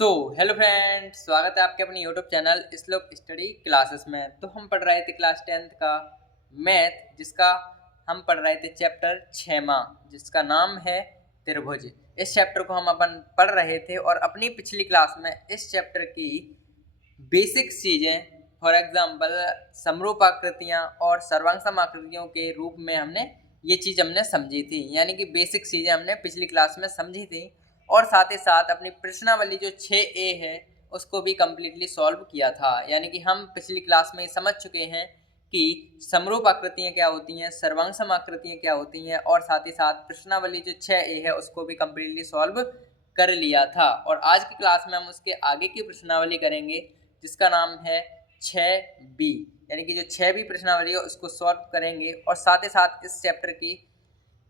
So hello friends, स्वागत है आपके अपने YouTube channel slope study classes में। तो हम पढ़ रहे थे क्लास 10th का मैथ, जिसका हम पढ़ रहे थे चैप्टर 6वां, जिसका नाम है त्रिभुज। इस चैप्टर को हम अपन पढ़ रहे थे और अपनी पिछली क्लास में इस चैप्टर की बेसिक चीज़ें, फॉर एग्जांपल समरूप आकृतियाँ और सर्वांग आकृतियों के रूप में हमने समझी थी। यानी कि बेसिक चीज़ें हमने पिछली क्लास में समझी थी और साथ ही साथ अपनी प्रश्नावली जो 6A है उसको भी कम्प्लीटली सॉल्व किया था। यानी कि हम पिछली क्लास में समझ चुके हैं कि समरूप आकृतियाँ क्या होती हैं, सर्वांग आकृतियाँ क्या होती हैं, और साथ ही साथ प्रश्नावली जो 6A है उसको भी कम्प्लीटली सॉल्व कर लिया था। और आज की क्लास में हम उसके आगे की प्रश्नावली करेंगे, जिसका नाम है 6B। यानी कि जो 6B प्रश्नावली है उसको सॉल्व करेंगे और साथ ही साथ इस चैप्टर की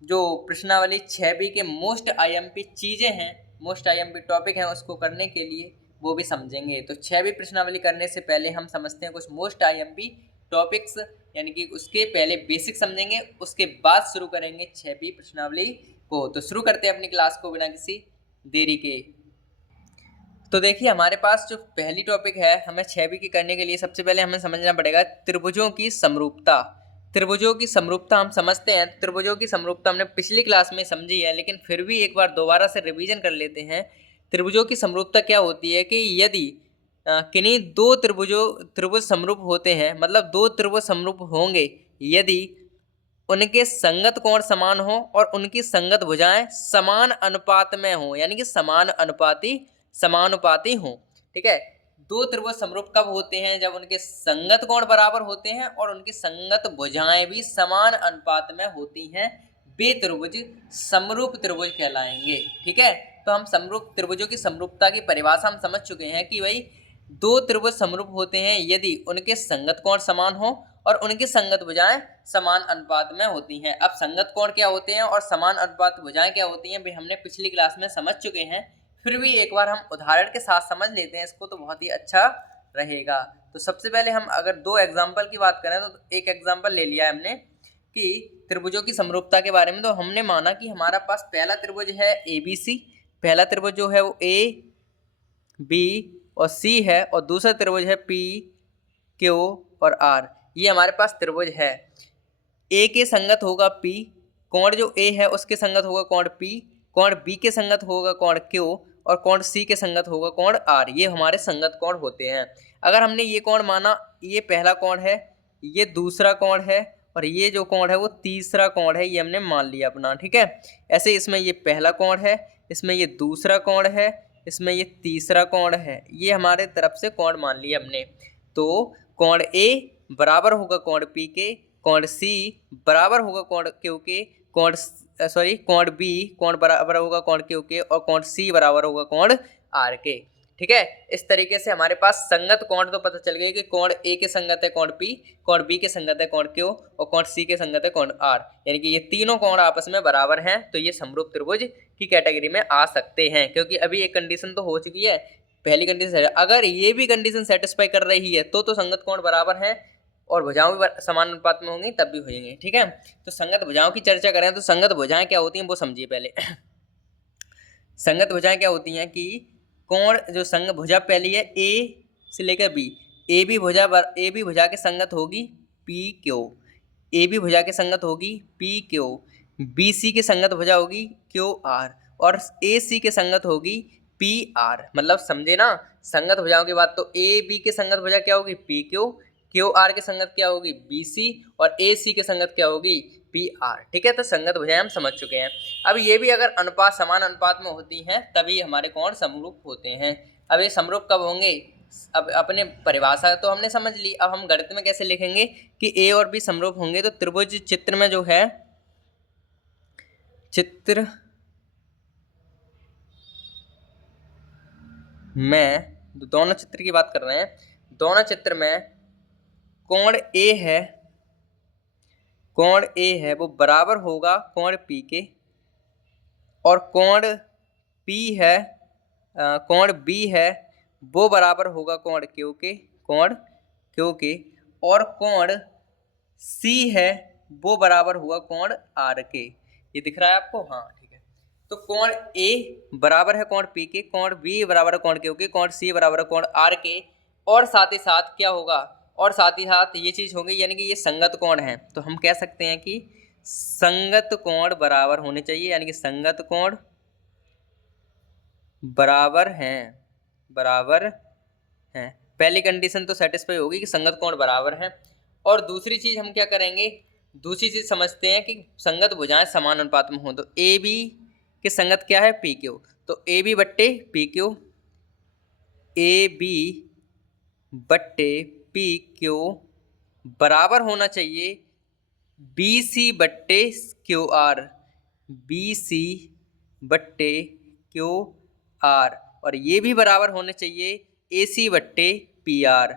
जो प्रश्नावली 6B के मोस्ट IMP चीज़ें हैं, मोस्ट IMP टॉपिक हैं, उसको करने के लिए वो भी समझेंगे। तो 6B प्रश्नावली करने से पहले हम समझते हैं कुछ मोस्ट IMP टॉपिक्स, यानी कि उसके पहले बेसिक समझेंगे, उसके बाद शुरू करेंगे 6B प्रश्नावली को। तो शुरू करते हैं अपनी क्लास को बिना किसी देरी के। तो देखिए, हमारे पास जो पहली टॉपिक है, हमें 6B की करने के लिए सबसे पहले हमें समझना पड़ेगा त्रिभुजों की समरूपता। त्रिभुजों की समरूपता हम समझते हैं। त्रिभुजों की समरूपता हमने पिछली क्लास में समझी है, लेकिन फिर भी एक बार दोबारा से रिवीजन कर लेते हैं। त्रिभुजों की समरूपता क्या होती है कि यदि किन्हीं दो त्रिभुज समरूप होते हैं, मतलब दो त्रिभुज समरूप होंगे यदि उनके संगत कोण समान हो और उनकी संगत भुजाएं समान अनुपात में हो, यानी कि समानुपाती हो। ठीक है, दो त्रिभुज समरूप कब होते हैं? जब उनके संगत कोण बराबर होते हैं और उनकी संगत भुजाएं भी समान अनुपात में होती हैं। वे त्रिभुज समरूप त्रिभुज कहलाएंगे। ठीक है, तो हम समरूप त्रिभुजों की समरूपता की परिभाषा हम समझ चुके हैं कि भाई दो त्रिभुज समरूप होते हैं यदि उनके संगत कोण समान हो और उनकी संगत भुजाएं समान अनुपात में होती हैं। अब संगत कोण क्या होते हैं और समान अनुपात भुजाएं क्या होती हैं, भी हमने पिछली क्लास में समझ चुके हैं। फिर भी एक बार हम उदाहरण के साथ समझ लेते हैं इसको, तो बहुत ही अच्छा रहेगा। तो सबसे पहले हम अगर दो एग्जाम्पल की बात करें, तो एक एग्जाम्पल ले लिया है हमने कि त्रिभुजों की समरूपता के बारे में। तो हमने माना कि हमारा पास पहला त्रिभुज है ABC, पहला त्रिभुज जो है वो AB और C है, और दूसरा त्रिभुज है PQ और R। ये हमारे पास त्रिभुज है। A के संगत होगा P, कोण जो A है उसके संगत होगा कोण P, कोण B के संगत होगा कोण Q, और कोण C के संगत होगा कोण R। ये हमारे संगत कोण होते हैं। अगर हमने ये कोण माना, ये पहला कोण है, ये दूसरा कोण है, और ये जो कोण है वो तीसरा कोण है, ये हमने मान लिया अपना। ठीक है, ऐसे इसमें ये पहला कोण है, इसमें ये दूसरा कोण है, इसमें ये तीसरा कोण है, ये हमारे तरफ से कोण मान लिया हमने। तो कोण A बराबर होगा कोण P के, कोण C बराबर होगा कोण Q के, कोण B कोण बराबर होगा कोण Q के, और कोण C बराबर होगा कोण R के। ठीक है, इस तरीके से हमारे पास संगत कोण तो पता चल गए कि कोण A के संगत है कोण P, कोण B के संगत है कोण Q, और कोण C के संगत है कोण R। यानी कि ये तीनों कोण आपस में बराबर हैं, तो ये समरूप त्रिभुज की कैटेगरी में आ सकते हैं। क्योंकि अभी एक कंडीशन तो हो चुकी है, पहली कंडीशन, अगर ये भी कंडीशन सेटिस्फाई कर रही है तो संगत कोण बराबर हैं और भुजाओं भी समान अनुपात में होंगी, तब भी हो जाएंगे। ठीक है, तो संगत भुजाओं की चर्चा करें तो संगत भुजाएं क्या होती हैं वो समझिए पहले। संगत भुजाएं क्या होती हैं कि कोण जो संग भुजा पहली है A से लेकर B, ए बी भुजा के संगत होगी PQ, AB भुजा के संगत होगी PQ, BC के संगत भुजा होगी QR, और AC के संगत होगी PR। मतलब समझे ना, संगत भुजाओं की बात। तो AB के संगत भुजा क्या होगी PQ, QR के संगत क्या होगी BC, और AC के संगत क्या होगी PR। ठीक है, तो संगत भुजाएं हम समझ चुके हैं। अब ये भी अगर अनुपात समान अनुपात में होती हैं तभी हमारे कोण समरूप होते हैं। अब ये समरूप कब होंगे? अब अपने परिभाषा तो हमने समझ ली, अब हम गणित में कैसे लिखेंगे कि A और B समरूप होंगे। तो त्रिभुज चित्र में जो है, चित्र में दोनों चित्र की बात कर रहे हैं, दोनों चित्र में कोण A है वो बराबर होगा कोण P के, और कोण B है वो बराबर होगा कोण Q के, और कोण C है वो बराबर होगा कोण R के। ये दिख रहा है आपको? हाँ, ठीक है। तो कोण ए बराबर है कोण पी के, कोण बी बराबर है कोण क्यू के, कोण सी बराबर है कोण आर के, और साथ ही साथ क्या होगा, और साथ ही साथ ये चीज़ होगी, यानी कि ये संगत कोण है। तो हम कह सकते हैं कि संगत कोण बराबर होने चाहिए, यानी कि संगत कोण बराबर हैं, बराबर हैं। पहली कंडीशन तो सेटिस्फाई होगी कि संगत कोण बराबर हैं। और दूसरी चीज़ हम क्या करेंगे, दूसरी चीज़ समझते हैं कि संगत भुजाएं समान अनुपात में हों। तो ए बी के संगत क्या है, पी क्यू। तो ए बी बट्टे पी क्यू, ए बी बट्टे पी क्यू बराबर होना चाहिए बी सी बट्टे क्यू आर, बी सी बट्टे क्यू आर, और ये भी बराबर होने चाहिए ए सी बट्टे पी आर,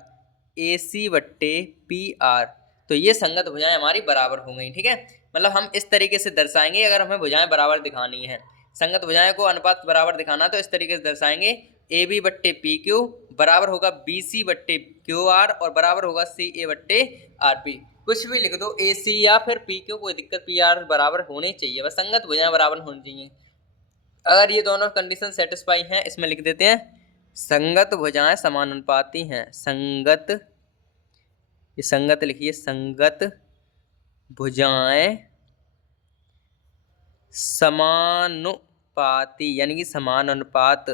ए सी बट्टे पी आर। तो ये संगत भुजाएं हमारी बराबर हो गई, ठीक है। मतलब हम इस तरीके से दर्शाएंगे, अगर हमें भुजाएं बराबर दिखानी है, संगत भुजाएं को अनुपात बराबर दिखाना, तो इस तरीके से दर्शाएंगे ए बी बट्टे पी क्यू बराबर होगा बी सी बट्टे क्यू आर, और बराबर होगा सी ए बट्टे आर पी। कुछ भी लिख दो, ए सी या फिर पी क्यू, कोई दिक्कत, पी आर बराबर होने चाहिए, बस संगत भुजाएं बराबर होनी चाहिए। अगर ये दोनों कंडीशन सेटिस्फाई हैं, इसमें लिख देते हैं संगत भुजाएं समानुपाती हैं, संगत, ये संगत लिखिए, संगत भुजाएं समानुपाती, यानी कि समान अनुपात,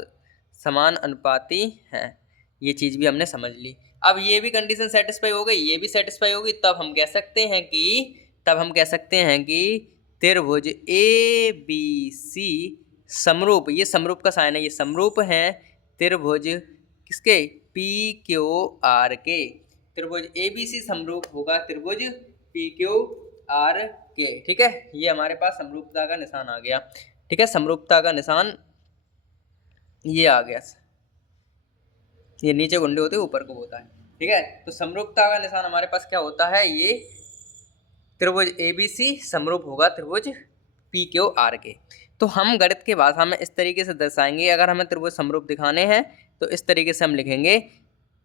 समान अनुपाती हैं। ये चीज़ भी हमने समझ ली। अब ये भी कंडीशन सेटिस्फाई हो गई, ये भी सेटिस्फाई होगी, तब हम कह सकते हैं कि त्रिभुज ए बी सी समरूप, ये समरूप का साइन है, ये समरूप हैं त्रिभुज किसके, पी क्यू आर के। त्रिभुज ए बी सी समरूप होगा त्रिभुज पी क्यू आर के, ठीक है। ये हमारे पास समरूपता का निशान आ गया, ठीक है। समरूपता का निशान ये आ गया, ये नीचे गुंडे होते ऊपर को होता है, ठीक है। तो समरूपता का निशान हमारे पास क्या होता है, ये त्रिभुज ए बी सी समरूप होगा त्रिभुज पी क्यू आर के। तो हम गणित की भाषा में इस तरीके से दर्शाएंगे, अगर हमें त्रिभुज समरूप दिखाने हैं तो इस तरीके से हम लिखेंगे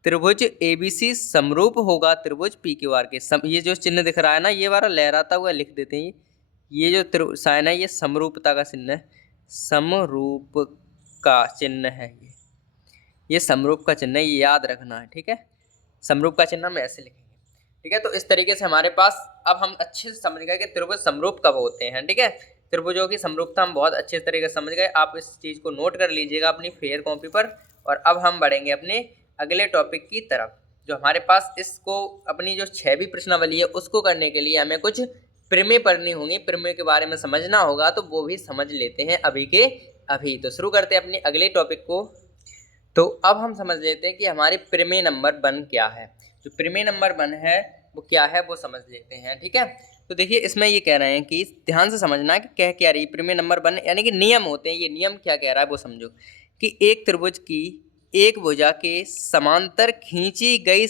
त्रिभुज ए बी सी समरूप होगा त्रिभुज पी क्यू आर के। ये जो चिन्ह दिख रहा है ना, ये वाला लहराता हुआ लिख देते हैं, ये जो साइन है ये समरूपता का चिन्ह है, समरूप का चिन्ह है, ये समरूप का चिन्ह है, ये याद रखना है, ठीक है। समरूप का चिन्ह हम ऐसे लिखेंगे, ठीक है। तो इस तरीके से हमारे पास अब हम अच्छे से समझ गए कि त्रिभुज समरूप कब होते हैं, ठीक है। त्रिभुजों की समरूपता हम बहुत अच्छे तरीके से समझ गए, आप इस चीज़ को नोट कर लीजिएगा अपनी फेयर कॉपी पर। और अब हम बढ़ेंगे अपने अगले टॉपिक की तरफ, जो हमारे पास इसको अपनी जो 6वीं प्रश्नावली है उसको करने के लिए हमें कुछ प्रमेय पढ़नी होंगी, प्रमेय के बारे में समझना होगा, तो वो भी समझ लेते हैं अभी के अभी। तो शुरू करते हैं अपने अगले टॉपिक को। तो अब हम समझ लेते हैं कि हमारी प्रमेय नंबर 1 क्या है। जो प्रमेय नंबर 1 है वो क्या है वो समझ लेते हैं, ठीक है। तो देखिए इसमें ये कह रहे हैं कि ध्यान से समझना कि कह क्या रही प्रमेय नंबर 1, यानी कि नियम होते हैं, ये नियम क्या कह रहा है वो समझो। कि एक त्रिभुज की एक भुजा के समांतर खींची गई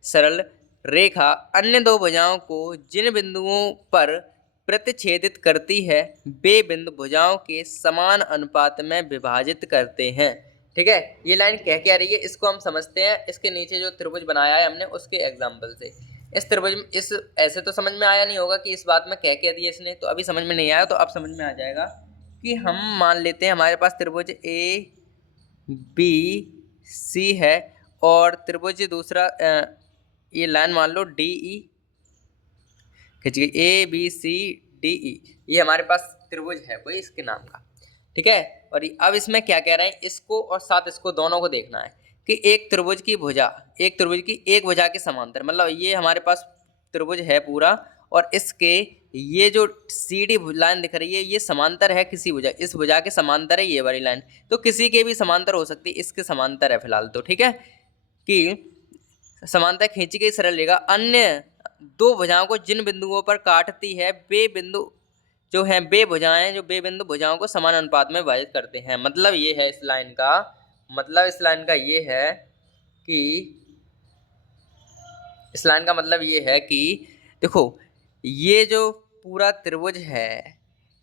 सरल रेखा अन्य दो भुजाओं को जिन बिंदुओं पर प्रतिच्छेदित करती है वे बिंदु भुजाओं के समान अनुपात में विभाजित करते हैं, ठीक है। ये लाइन कह क्या रही है इसको हम समझते हैं। इसके नीचे जो त्रिभुज बनाया है हमने उसके एग्जाम्पल से। इस त्रिभुज में इस ऐसे तो समझ में आया नहीं होगा कि इस बात में कह क्या दिया इसने, तो अभी समझ में नहीं आया, तो अब समझ में आ जाएगा कि हम मान लेते हैं हमारे पास त्रिभुज ए बी सी है और त्रिभुज दूसरा ये लाइन मान लो डी ई खिंच गई, ए बी सी डी ई, ये हमारे पास त्रिभुज है कोई इसके नाम का, ठीक है। और अब इसमें क्या कह रहे हैं, इसको और साथ इसको दोनों को देखना है कि एक त्रिभुज की एक भुजा के समांतर, मतलब ये हमारे पास त्रिभुज है पूरा और इसके ये जो सीधी लाइन दिख रही है ये समांतर है किसी भुजा, इस भुजा के समांतर है ये वाली लाइन, तो किसी के भी समांतर हो सकती है, इसके समांतर है फिलहाल तो, ठीक है। कि समांतर खींची गई सरल रेखा अन्य दो भुजाओं को जिन बिंदुओं पर काटती है वे बिंदु जो हैं वे भुजाएं जो वे बिंदु भुजाओं को समान अनुपात में विभाजित करते हैं। मतलब ये है इस लाइन का ये है कि इस लाइन का मतलब ये है कि देखो ये जो पूरा त्रिभुज है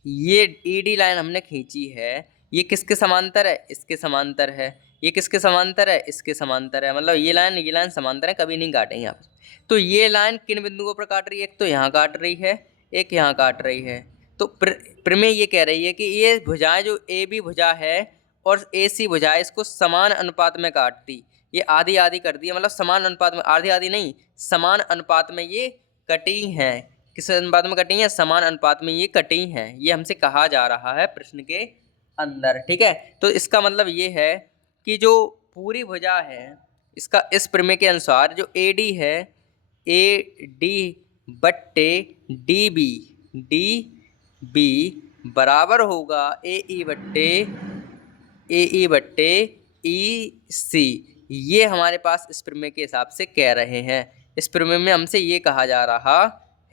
ये ईडी लाइन हमने खींची है, ये किसके समांतर है, इसके समांतर है। ये किसके समांतर है, इसके समांतर है। मतलब ये लाइन समांतर है, कभी नहीं काटेंगे आप। तो ये लाइन किन बिंदुओं पर काट रही है, एक तो यहाँ काट रही है, एक यहाँ काट रही है, तो प्रमेय ये कह रही है कि ये भुजाएं जो ए बी भुजा है और ए सी भुजा है, इसको समान अनुपात में काटती, ये आधी आधी कर दी है, मतलब समान अनुपात में, आधी आधी नहीं, समान अनुपात में ये कटी हैं। किस अनुपात में कटी हैं? समान अनुपात में ये कटी हैं, ये हमसे कहा जा रहा है प्रश्न के अंदर। ठीक है, तो इसका मतलब ये है कि जो पूरी भुजा है, इसका इस प्रमेय के अनुसार जो ए डी है, ए डी बट्टे डी बी बराबर होगा ए ई बट्टे ई सी। ये हमारे पास इस प्रमेय के हिसाब से कह रहे हैं। इस प्रमेय में हमसे ये कहा जा रहा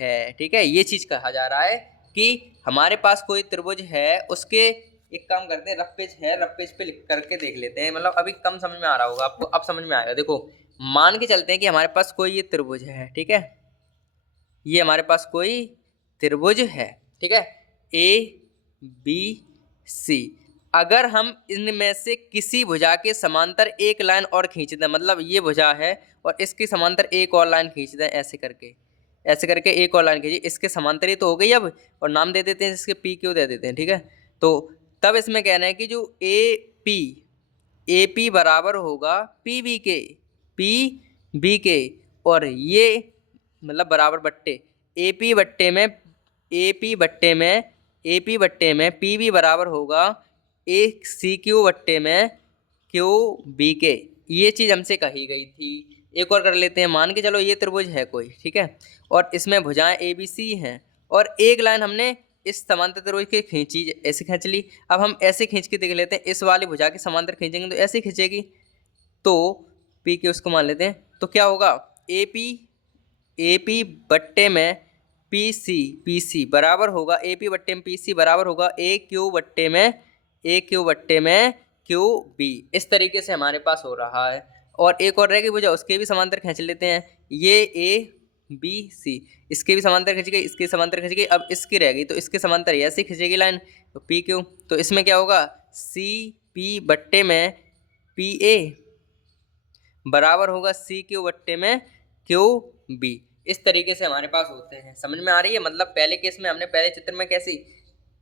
है, ठीक है, ये चीज़ कहा जा रहा है कि हमारे पास कोई त्रिभुज है, उसके एक काम करते हैं, रफ पेज है, रफ पेज पे लिख करके देख लेते हैं, मतलब अभी कम समझ में आ रहा होगा आपको, अब समझ में आएगा। देखो, मान के चलते हैं कि हमारे पास कोई ये त्रिभुज है, ठीक है, ये हमारे पास कोई त्रिभुज है, ठीक है, ए बी सी। अगर हम इनमें से किसी भुजा के समांतर एक लाइन और खींच दें, मतलब ये भुजा है और इसके समांतर एक और लाइन खींच दें, ऐसे करके एक और लाइन खींचिए, इसके समांतर ही तो हो गई अब, और नाम दे देते हैं इसके पी क्यू दे देते हैं, ठीक है। तो तब इसमें कहना है कि जो ए पी बराबर होगा पी बी के, और ये मतलब बराबर बट्टे ए पी बट्टे में पी बी बराबर होगा ए सी क्यू बट्टे में क्यू बी के। ये चीज़ हमसे कही गई थी। एक और कर लेते हैं, मान के चलो ये त्रिभुज है कोई, ठीक है, और इसमें भुजाएं ए बी सी हैं, और एक लाइन हमने इस समांतर त्रिभुज की खींची, ऐसे खींच ली। अब हम ऐसे खींच के देख लेते हैं, इस वाली भुजा के समांतर खींचेंगे तो ऐसे खींचेगी, तो पी के उसको मान लेते हैं, तो क्या होगा ए पी बट्टे में पी सी बराबर होगा, ए पी बट्टे में पी सी बराबर होगा ए क्यू बट्टे में क्यू बी। इस तरीके से हमारे पास हो रहा है। और एक और रहेगी भुजा, उसके भी समांतर खींच लेते हैं, ये ए बी सी, इसके भी समांतर खींच गई, इसके समांतर खींच गई, अब इसकी रह गई, तो इसके समांतर ऐसे खींचेगी लाइन, तो पी क्यू, तो इसमें क्या होगा सी पी बट्टे में पी ए बराबर होगा सी क्यू बट्टे में क्यू बी। इस तरीके से हमारे पास होते हैं। समझ में आ रही है? मतलब पहले केस में हमने पहले चित्र में कैसी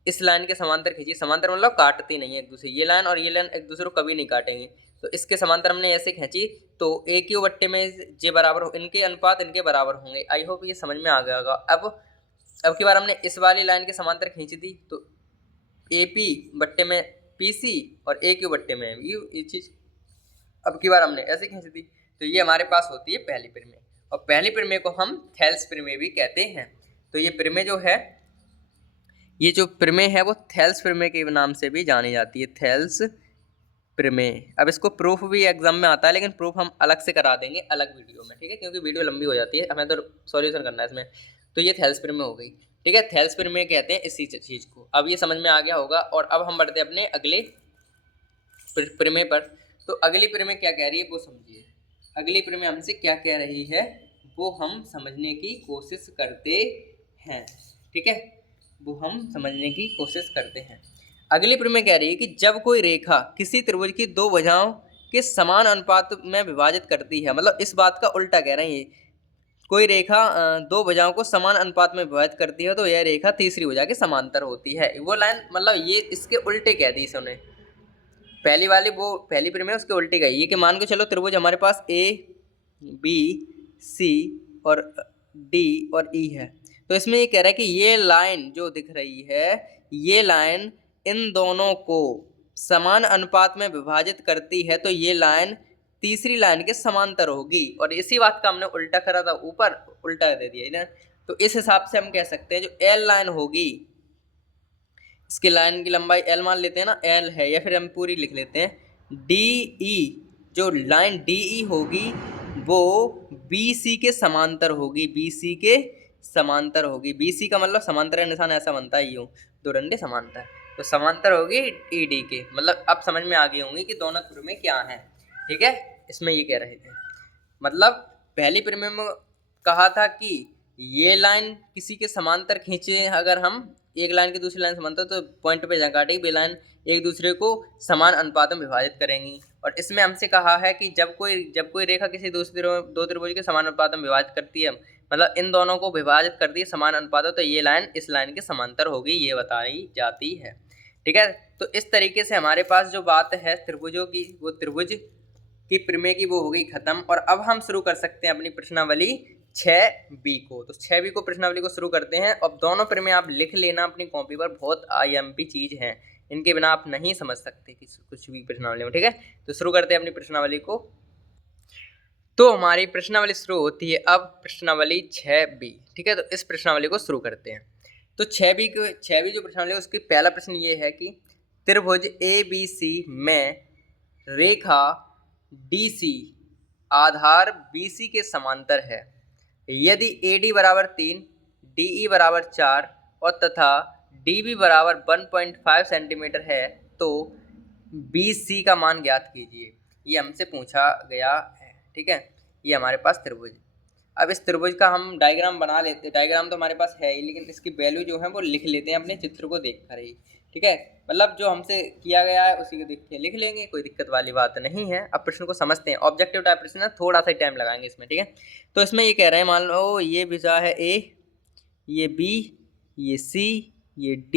इस लाइन के समांतर खींची, समांतर मतलब काटती नहीं है एक दूसरे, ये लाइन और ये लाइन एक दूसरे को कभी नहीं काटेंगे, तो इसके समांतर हमने ऐसे खींची, तो ए क्यू बट्टे में जे बराबर हो, इनके अनुपात इनके बराबर होंगे। आई होप ये समझ में आ गया होगा। अब की बार हमने इस वाली लाइन के समांतर खींच दी, तो ए पी बट्टे में पी सी और ए क्यू बट्टे में ये चीज़ अब की बार हमने ऐसे खींच दी, तो ये हमारे पास होती है पहली प्रमेय। और पहली प्रमेय को हम थेल्स प्रमेय भी कहते हैं। तो ये प्रमेय जो है, ये जो प्रमेय है वो थेल्स प्रमेय के नाम से भी जानी जाती है, थेल्स प्रमेय। अब इसको प्रूफ भी एग्जाम में आता है, लेकिन प्रूफ हम अलग से करा देंगे अलग वीडियो में, ठीक है, क्योंकि वीडियो लंबी हो जाती है, हमें तो सॉल्यूशन करना है इसमें। तो ये थेल्स प्रमेय हो गई, ठीक है, थेल्स प्रमेय कहते हैं इसी चीज़ को। अब ये समझ में आ गया होगा। और अब हम बढ़ते हैं अपने अगले प्रमेय पर। तो अगली प्रमेय क्या कह रही है वो समझिए। अगली प्रमेय हमसे क्या कह रही है वो हम समझने की कोशिश करते हैं, ठीक है, वो हम समझने की कोशिश करते हैं। अगली प्रमेय कह रही है कि जब कोई रेखा किसी त्रिभुज की दो भुजाओं के समान अनुपात में विभाजित करती है, मतलब इस बात का उल्टा कह रहे हैं, कोई रेखा दो भुजाओं को समान अनुपात में विभाजित करती है, तो यह रेखा तीसरी भुजा के समांतर होती है। वो लाइन मतलब ये इसके उल्टे कह दी इसने, पहली वाली वो पहली प्रमेय उसके उल्टे गई। ये कि मान के चलो त्रिभुज हमारे पास ए बी सी और डी और ई है, तो इसमें ये कह रहा है कि ये लाइन जो दिख रही है, ये लाइन इन दोनों को समान अनुपात में विभाजित करती है, तो ये लाइन तीसरी लाइन के समांतर होगी। और इसी बात का हमने उल्टा करा था, ऊपर उल्टा दे दिया ना, तो इस हिसाब से हम कह सकते हैं जो एल लाइन होगी, इसकी लाइन की लंबाई एल मान लेते हैं ना, एल है, या फिर हम पूरी लिख लेते हैं डी ई, जो लाइन डी ई होगी वो बी सी के समांतर होगी, बी सी के समांतर होगी। बी सी का मतलब समांतर निशान ऐसा बनता है, यूँ दो डंडे समांतर, तो समांतर होगी ई डी के। मतलब अब समझ में आ गई होंगी कि दोनों प्रमेय क्या हैं, ठीक है। इसमें ये कह रहे थे, मतलब पहली प्रमेय में कहा था कि ये लाइन किसी के समांतर खींचे, अगर हम एक लाइन की दूसरी लाइन समांतर, तो पॉइंट पे जहाँ काटेगी वे लाइन एक दूसरे को समान अनुपात में विभाजित करेंगी। और इसमें हमसे कहा है कि जब कोई रेखा किसी दूसरे दो त्रिभुज के समान अनुपात में विभाजित करती है, मतलब इन दोनों को विभाजित कर दिए समान अनुपात हो तो ये लाइन इस लाइन के समांतर होगी, ये बताई जाती है। ठीक है, तो इस तरीके से हमारे पास जो बात है त्रिभुजों की, वो त्रिभुज की प्रमेय की वो हो गई खत्म। और अब हम शुरू कर सकते हैं अपनी प्रश्नावली 6B को। तो 6B को प्रश्नावली को शुरू करते हैं। अब दोनों प्रमेय आप लिख लेना अपनी कॉपी पर, बहुत IMP चीज है, इनके बिना आप नहीं समझ सकते कुछ भी प्रश्नावली में। ठीक है, तो शुरू करते हैं अपनी प्रश्नावली को। तो हमारी प्रश्नावली शुरू होती है अब प्रश्नावली 6B। ठीक है, तो इस प्रश्नावली को शुरू करते हैं। तो 6B जो प्रश्नावली है उसकी पहला प्रश्न ये है कि त्रिभुज ABC में रेखा DC आधार BC के समांतर है यदि AD बराबर 3, DE बराबर 4 और तथा DB बराबर 1.5 सेंटीमीटर है तो BC का मान ज्ञात कीजिए। ये हमसे पूछा गया है। ठीक है, ये हमारे पास त्रिभुज। अब इस त्रिभुज का हम डायग्राम बना लेते हैं। डायग्राम तो हमारे पास है ही, लेकिन इसकी वैल्यू जो है वो लिख लेते हैं अपने चित्र को देख कर ही। ठीक है, मतलब जो हमसे किया गया है उसी को देख के लिख लेंगे, कोई दिक्कत वाली बात नहीं है। अब प्रश्न को समझते हैं। ऑब्जेक्टिव टाइप प्रश्न है, थोड़ा सा टाइम लगाएंगे इसमें। ठीक है, तो इसमें ये कह रहे हैं, मान लो ये भुजा है A, ये B, ये C, ये D,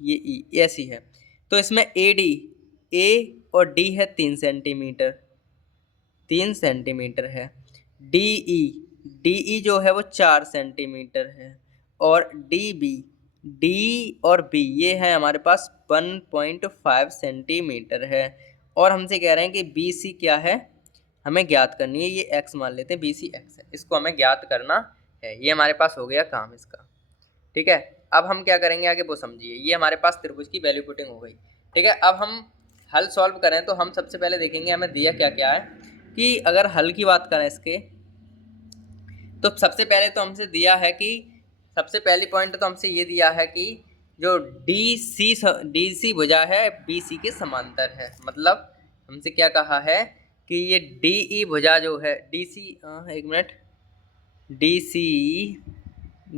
ये E, ऐसी है। तो इसमें AD, A और D है 3 सेंटीमीटर, 3 सेंटीमीटर है। DE जो है वो 4 सेंटीमीटर है। और DB, D और B ये है हमारे पास 1.5 सेंटीमीटर है। और हमसे कह रहे हैं कि BC क्या है, हमें ज्ञात करनी है। ये x मान लेते हैं, BC x है, इसको हमें ज्ञात करना है। ये हमारे पास हो गया काम इसका। ठीक है, अब हम क्या करेंगे आगे वो समझिए। ये हमारे पास त्रिभुज की वैल्यू पुटिंग हो गई। ठीक है, अब हम हल सॉल्व करें तो हम सबसे पहले देखेंगे हमें दिया क्या क्या है। कि अगर हल की बात करें इसके, तो सबसे पहले तो हमसे दिया है कि सबसे पहली पॉइंट तो हमसे ये दिया है कि जो DC भुजा है BC के समांतर है। मतलब हमसे क्या कहा है कि ये DE भुजा जो है एक मिनट,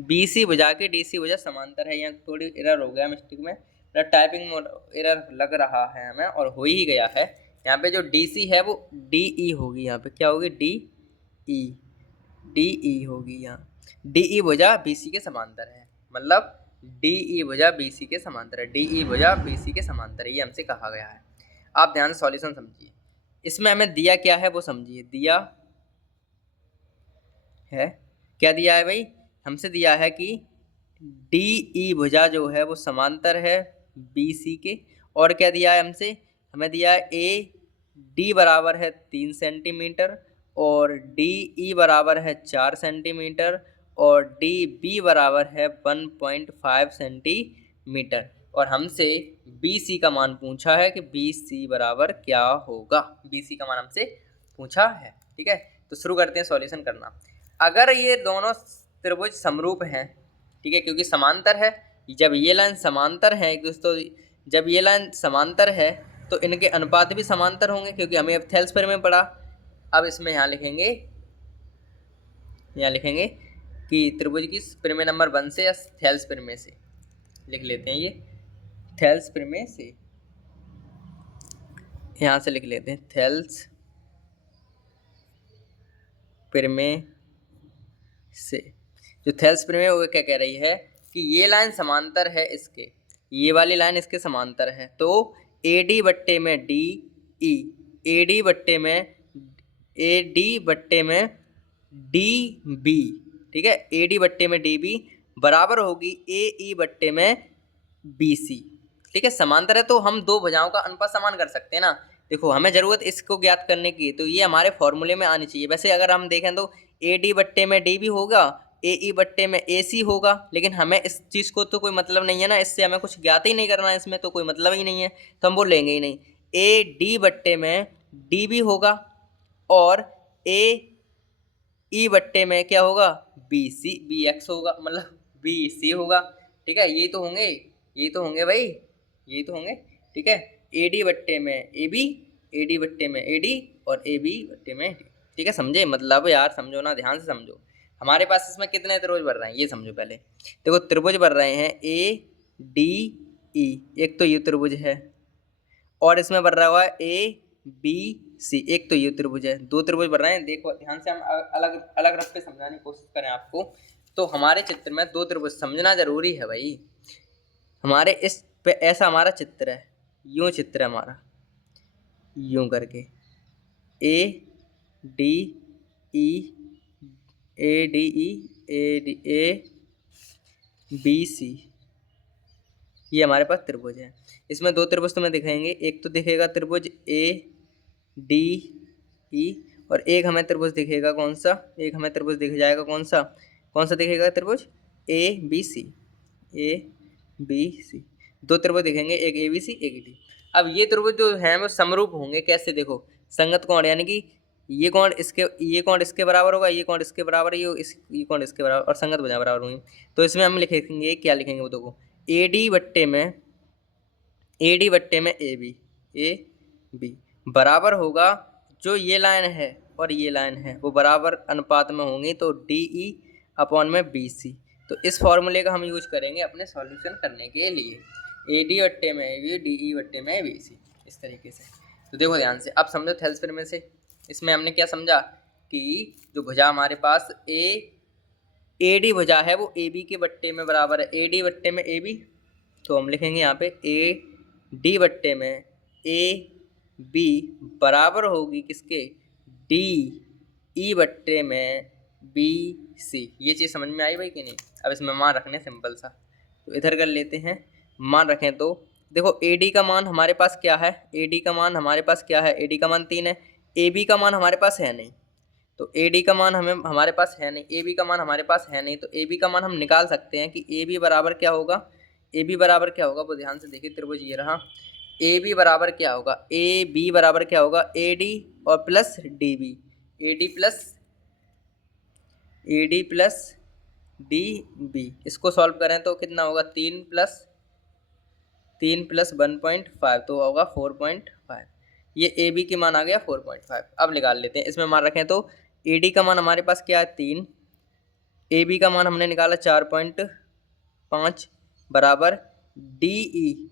BC भुजा के DC भुजा समांतर है। यहाँ थोड़ी एरर हो गया मिस्टेक में, टाइपिंग एरर लग रहा है हमें और हो ही गया है। यहाँ पे जो DC है वो DE होगी, यहाँ पे क्या होगी, DE होगी। यहाँ DE भुजा BC के समांतर है। मतलब DE भुजा BC के समांतर है, DE भुजा BC के समांतर है, ये हमसे कहा गया है। आप ध्यान से सॉल्यूशन समझिए। इसमें हमें दिया क्या है वो समझिए। दिया है, क्या दिया है भाई, हमसे दिया है कि DE भुजा जो है वो समांतर है BC के। और क्या दिया है हमसे, हमें दिया है AD बराबर है 3 सेंटीमीटर और DE बराबर है 4 सेंटीमीटर और DB बराबर है 1.5 सेंटीमीटर। और हमसे BC का मान पूछा है कि BC बराबर क्या होगा, BC का मान हमसे पूछा है। ठीक है, तो शुरू करते हैं सॉल्यूशन करना। अगर ये दोनों त्रिभुज समरूप हैं, ठीक है, क्योंकि समांतर है, जब ये लाइन समांतर है दोस्तों, जब ये लाइन समांतर है तो इनके अनुपात भी समांतर होंगे, क्योंकि हमें अब थेल्स प्रमेय में पढ़ा। अब इसमें यहाँ लिखेंगे कि त्रिभुज की प्रमेय नंबर 1 से या थेल्स प्रमेय से लिख लेते हैं। ये थेल्स प्रमेय से, यहाँ से लिख लेते हैं थेल्स प्रमेय से। जो थेल्स प्रमेय वो क्या कह रही है कि ये लाइन समांतर है इसके, ये वाली लाइन इसके समांतर है, तो AD बट्टे में DE, AD बट्टे में DB, ठीक है, AD बट्टे में DB बराबर होगी AE बट्टे में BC। ठीक है, समांतर है तो हम दो भुजाओं का अनुपात समान कर सकते हैं ना। देखो हमें ज़रूरत इसको ज्ञात करने की, तो ये हमारे फॉर्मूले में आनी चाहिए। वैसे अगर हम देखें तो AD बट्टे में DB होगा, AE बट्टे में AC होगा, लेकिन हमें इस चीज़ को तो कोई मतलब नहीं है ना, इससे हमें कुछ ज्ञात ही नहीं करना है, इसमें तो कोई मतलब ही नहीं है, तो हम वो लेंगे ही नहीं। AD बट्टे में DB होगा और AE बट्टे में क्या होगा, BX होगा, मतलब BC होगा। ठीक है, ये तो होंगे भाई, ये तो होंगे। ठीक है, AD बट्टे में AB, AD बट्टे में AD और AB बट्टे में AD। ठीक है, समझे, मतलब यार समझो ना, ध्यान से समझो। हमारे पास इसमें कितने त्रिभुज बन रहे हैं ये समझो पहले। देखो त्रिभुज बन रहे हैं ADE, एक तो ये त्रिभुज है, और इसमें बन रहा हुआ है बी सी। एक तो ये त्रिभुज है, दो त्रिभुज बन रहे हैं। देखो ध्यान से, हम अलग अलग रख के समझाने की कोशिश करें आपको। तो हमारे चित्र में दो त्रिभुज समझना जरूरी है भाई। हमारे इस पे ऐसा हमारा चित्र है, यूं चित्र है हमारा, यूं करके A D E, A D E, A B C, ये हमारे पास त्रिभुज है। इसमें दो त्रिभुज तुम्हें दिखेंगे, एक तो दिखेगा त्रिभुज ए डी ई, और एक हमें त्रिभुज दिखेगा कौन सा, एक हमें त्रिभुज दिख जाएगा कौन सा दिखेगा त्रिभुज ए बी सी, ए बी सी। दो त्रिभुज दिखेंगे, एक ए बी सी, एक डी। अब ये त्रिभुज जो हैं वो समरूप होंगे कैसे, देखो संगत कोण, यानी कि ये कोण इसके बराबर होगा, ये कोण इसके बराबर, ये कोण इसके बराबर, और संगत भुजा बराबर होंगी। तो इसमें हम लिखेंगे, क्या लिखेंगे वो देखो, ए डी बट्टे में ए बी बराबर होगा, जो ये लाइन है और ये लाइन है वो बराबर अनुपात में होंगी, तो डी ई अपॉन में बी सी। तो इस फॉर्मूले का हम यूज करेंगे अपने सॉल्यूशन करने के लिए, ए डी बट्टे में ए बी, डी ई बट्टे में बी सी, इस तरीके से। तो देखो ध्यान से, अब समझो थेल्सफिर में से। इसमें हमने क्या समझा कि जो भुजा हमारे पास ए डी भुजा है वो ए बी के बट्टे में बराबर है, ए डी बट्टे में ए बी। तो हम लिखेंगे यहाँ पे ए डी बट्टे में ए बी बराबर होगी किसके, डी ई बट्टे में बी सी। ये चीज़ समझ में आई भाई कि नहीं। अब इसमें मान रखने सिंपल सा, तो इधर कर लेते हैं, मान रखें तो देखो ए डी का मान हमारे पास क्या है, ए डी का मान हमारे पास क्या है, ए डी का मान 3 है, ए बी का मान हमारे पास है नहीं, तो ए डी का मान हमारे पास है नहीं, ए बी का मान हमारे पास है नहीं, तो ए बी का मान हम निकाल सकते हैं कि ए बी बराबर क्या होगा, ए बी बराबर क्या होगा, वो ध्यान से देखिए, त्रिभुज ये रहा, ए बी बराबर क्या होगा, ए बी बराबर क्या होगा, ए डी और plus D B, A D plus D B. इसको सॉल्व करें तो कितना होगा, 3 प्लस 1.5, तो होगा 4.5। ये ए बी के मान आ गया 4.5। अब निकाल लेते हैं, इसमें मान रखें तो ए डी का मान हमारे पास क्या है 3, ए बी का मान हमने निकाला 4.5 बराबर डी ई,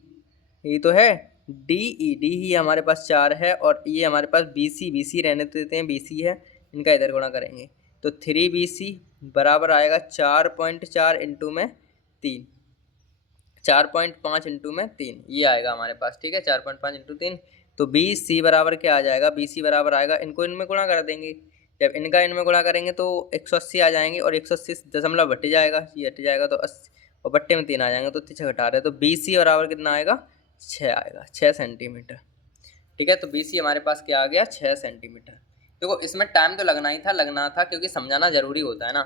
ये तो है डी ई हमारे पास 4 है, और ये हमारे पास बी सी रहने देते हैं, बी सी है, इनका इधर गुणा करेंगे तो 3 बी सी बराबर आएगा 4.4 इंटू में 3, 4.5 इंटू में 3, ये आएगा हमारे पास, ठीक है, 4.5 इंटू 3। तो बी सी बराबर क्या आ जाएगा, बी सी बराबर आएगा, इनको इनमें गुणा कर देंगे, जब इनका इनमें गुणा करेंगे तो 180 आ जाएंगे, और 180 दशमलव हट जाएगा, ये हट जाएगा तो 80, और बट्टे में 3 आ जाएंगे, तो 6 घटा रहे, तो बी सी बराबर कितना आएगा, 6 आएगा, 6 सेंटीमीटर, ठीक है। तो बी सी हमारे पास क्या आ गया, 6 सेंटीमीटर। देखो इसमें टाइम तो लगना था क्योंकि समझाना जरूरी होता है ना।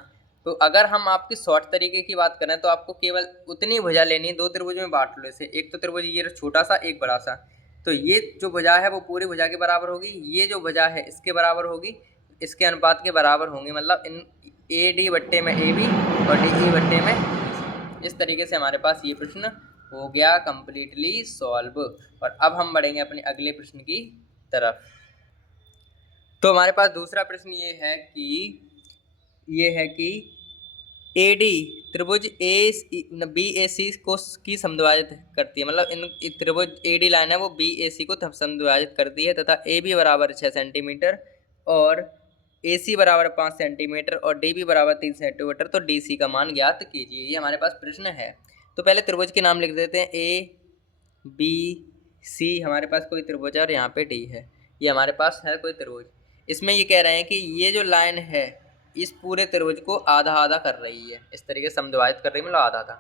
तो अगर हम आपकी शॉर्ट तरीके की बात करें तो आपको केवल उतनी भुजा लेनी है, दो त्रिभुज में बांट लो इसे, एक तो त्रिभुज ये छोटा सा, एक बड़ा सा, तो ये जो भुजा है वो पूरी भुजा के बराबर होगी, ये जो भुजा है इसके बराबर होगी, इसके अनुपात के बराबर होंगे, मतलब इन ए डी बट्टे में ए बी और डी ई बट्टे में बी सी। इस तरीके से हमारे पास ये प्रश्न हो गया कंप्लीटली सॉल्व। और अब हम बढ़ेंगे अपने अगले प्रश्न की तरफ। तो हमारे पास दूसरा प्रश्न ये है कि ए डी त्रिभुज ए बी ए सी को की समद्विभाजित करती है, मतलब इन त्रिभुज ए डी लाइन है वो बी ए सी को समद्विभाजित करती है, तथा ए बी बराबर 6 सेंटीमीटर और ए सी बराबर 5 सेंटीमीटर और डी बी बराबर 3 सेंटीमीटर, तो डी सी का मान ज्ञात कीजिए। ये हमारे पास प्रश्न है। तो पहले त्रिभुज के नाम लिख देते हैं, ए बी सी हमारे पास कोई त्रिभुज है, और यहाँ पे डी है, ये हमारे पास है कोई त्रिभुज। इसमें ये कह रहे हैं कि ये जो लाइन है इस पूरे त्रिभुज को आधा आधा कर रही है, इस तरीके से समद्विभाजित कर रही है, मतलब आधा आधा।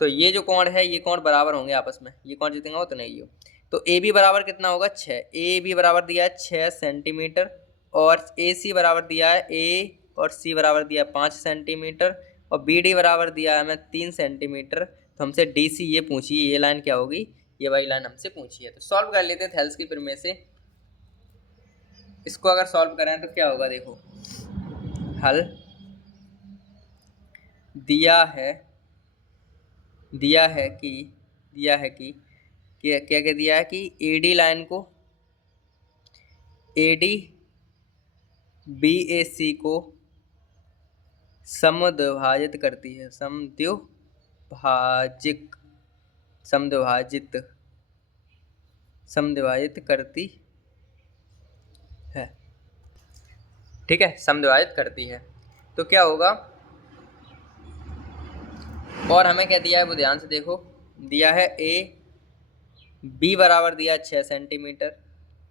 तो ये जो कोण है ये कोण बराबर होंगे आपस में, ये कोण जितना हो तो नहीं हो। तो ए बी बराबर कितना होगा 6, ए बी बराबर दिया है 6 सेंटीमीटर, और ए सी बराबर दिया है, ए और सी बराबर दिया है 5 सेंटीमीटर, और बी डी बराबर दिया है हमें 3 सेंटीमीटर। तो हमसे डी सी ये पूछिए, ये लाइन क्या होगी, ये वाली लाइन हमसे पूछी है। तो सॉल्व कर लेते हैं थेल्स की फिर में से। इसको अगर सॉल्व करें तो क्या होगा, देखो हल दिया है कि क्या क्या दिया है कि ए डी लाइन को ए डी बी ए सी को समद्विभाजित करती है, समद्विभाजित करती है। ठीक है, समद्विभाजित करती है। तो क्या होगा, और हमें क्या दिया है वो ध्यान से देखो। दिया है ए बी बराबर दिया है 6 सेंटीमीटर,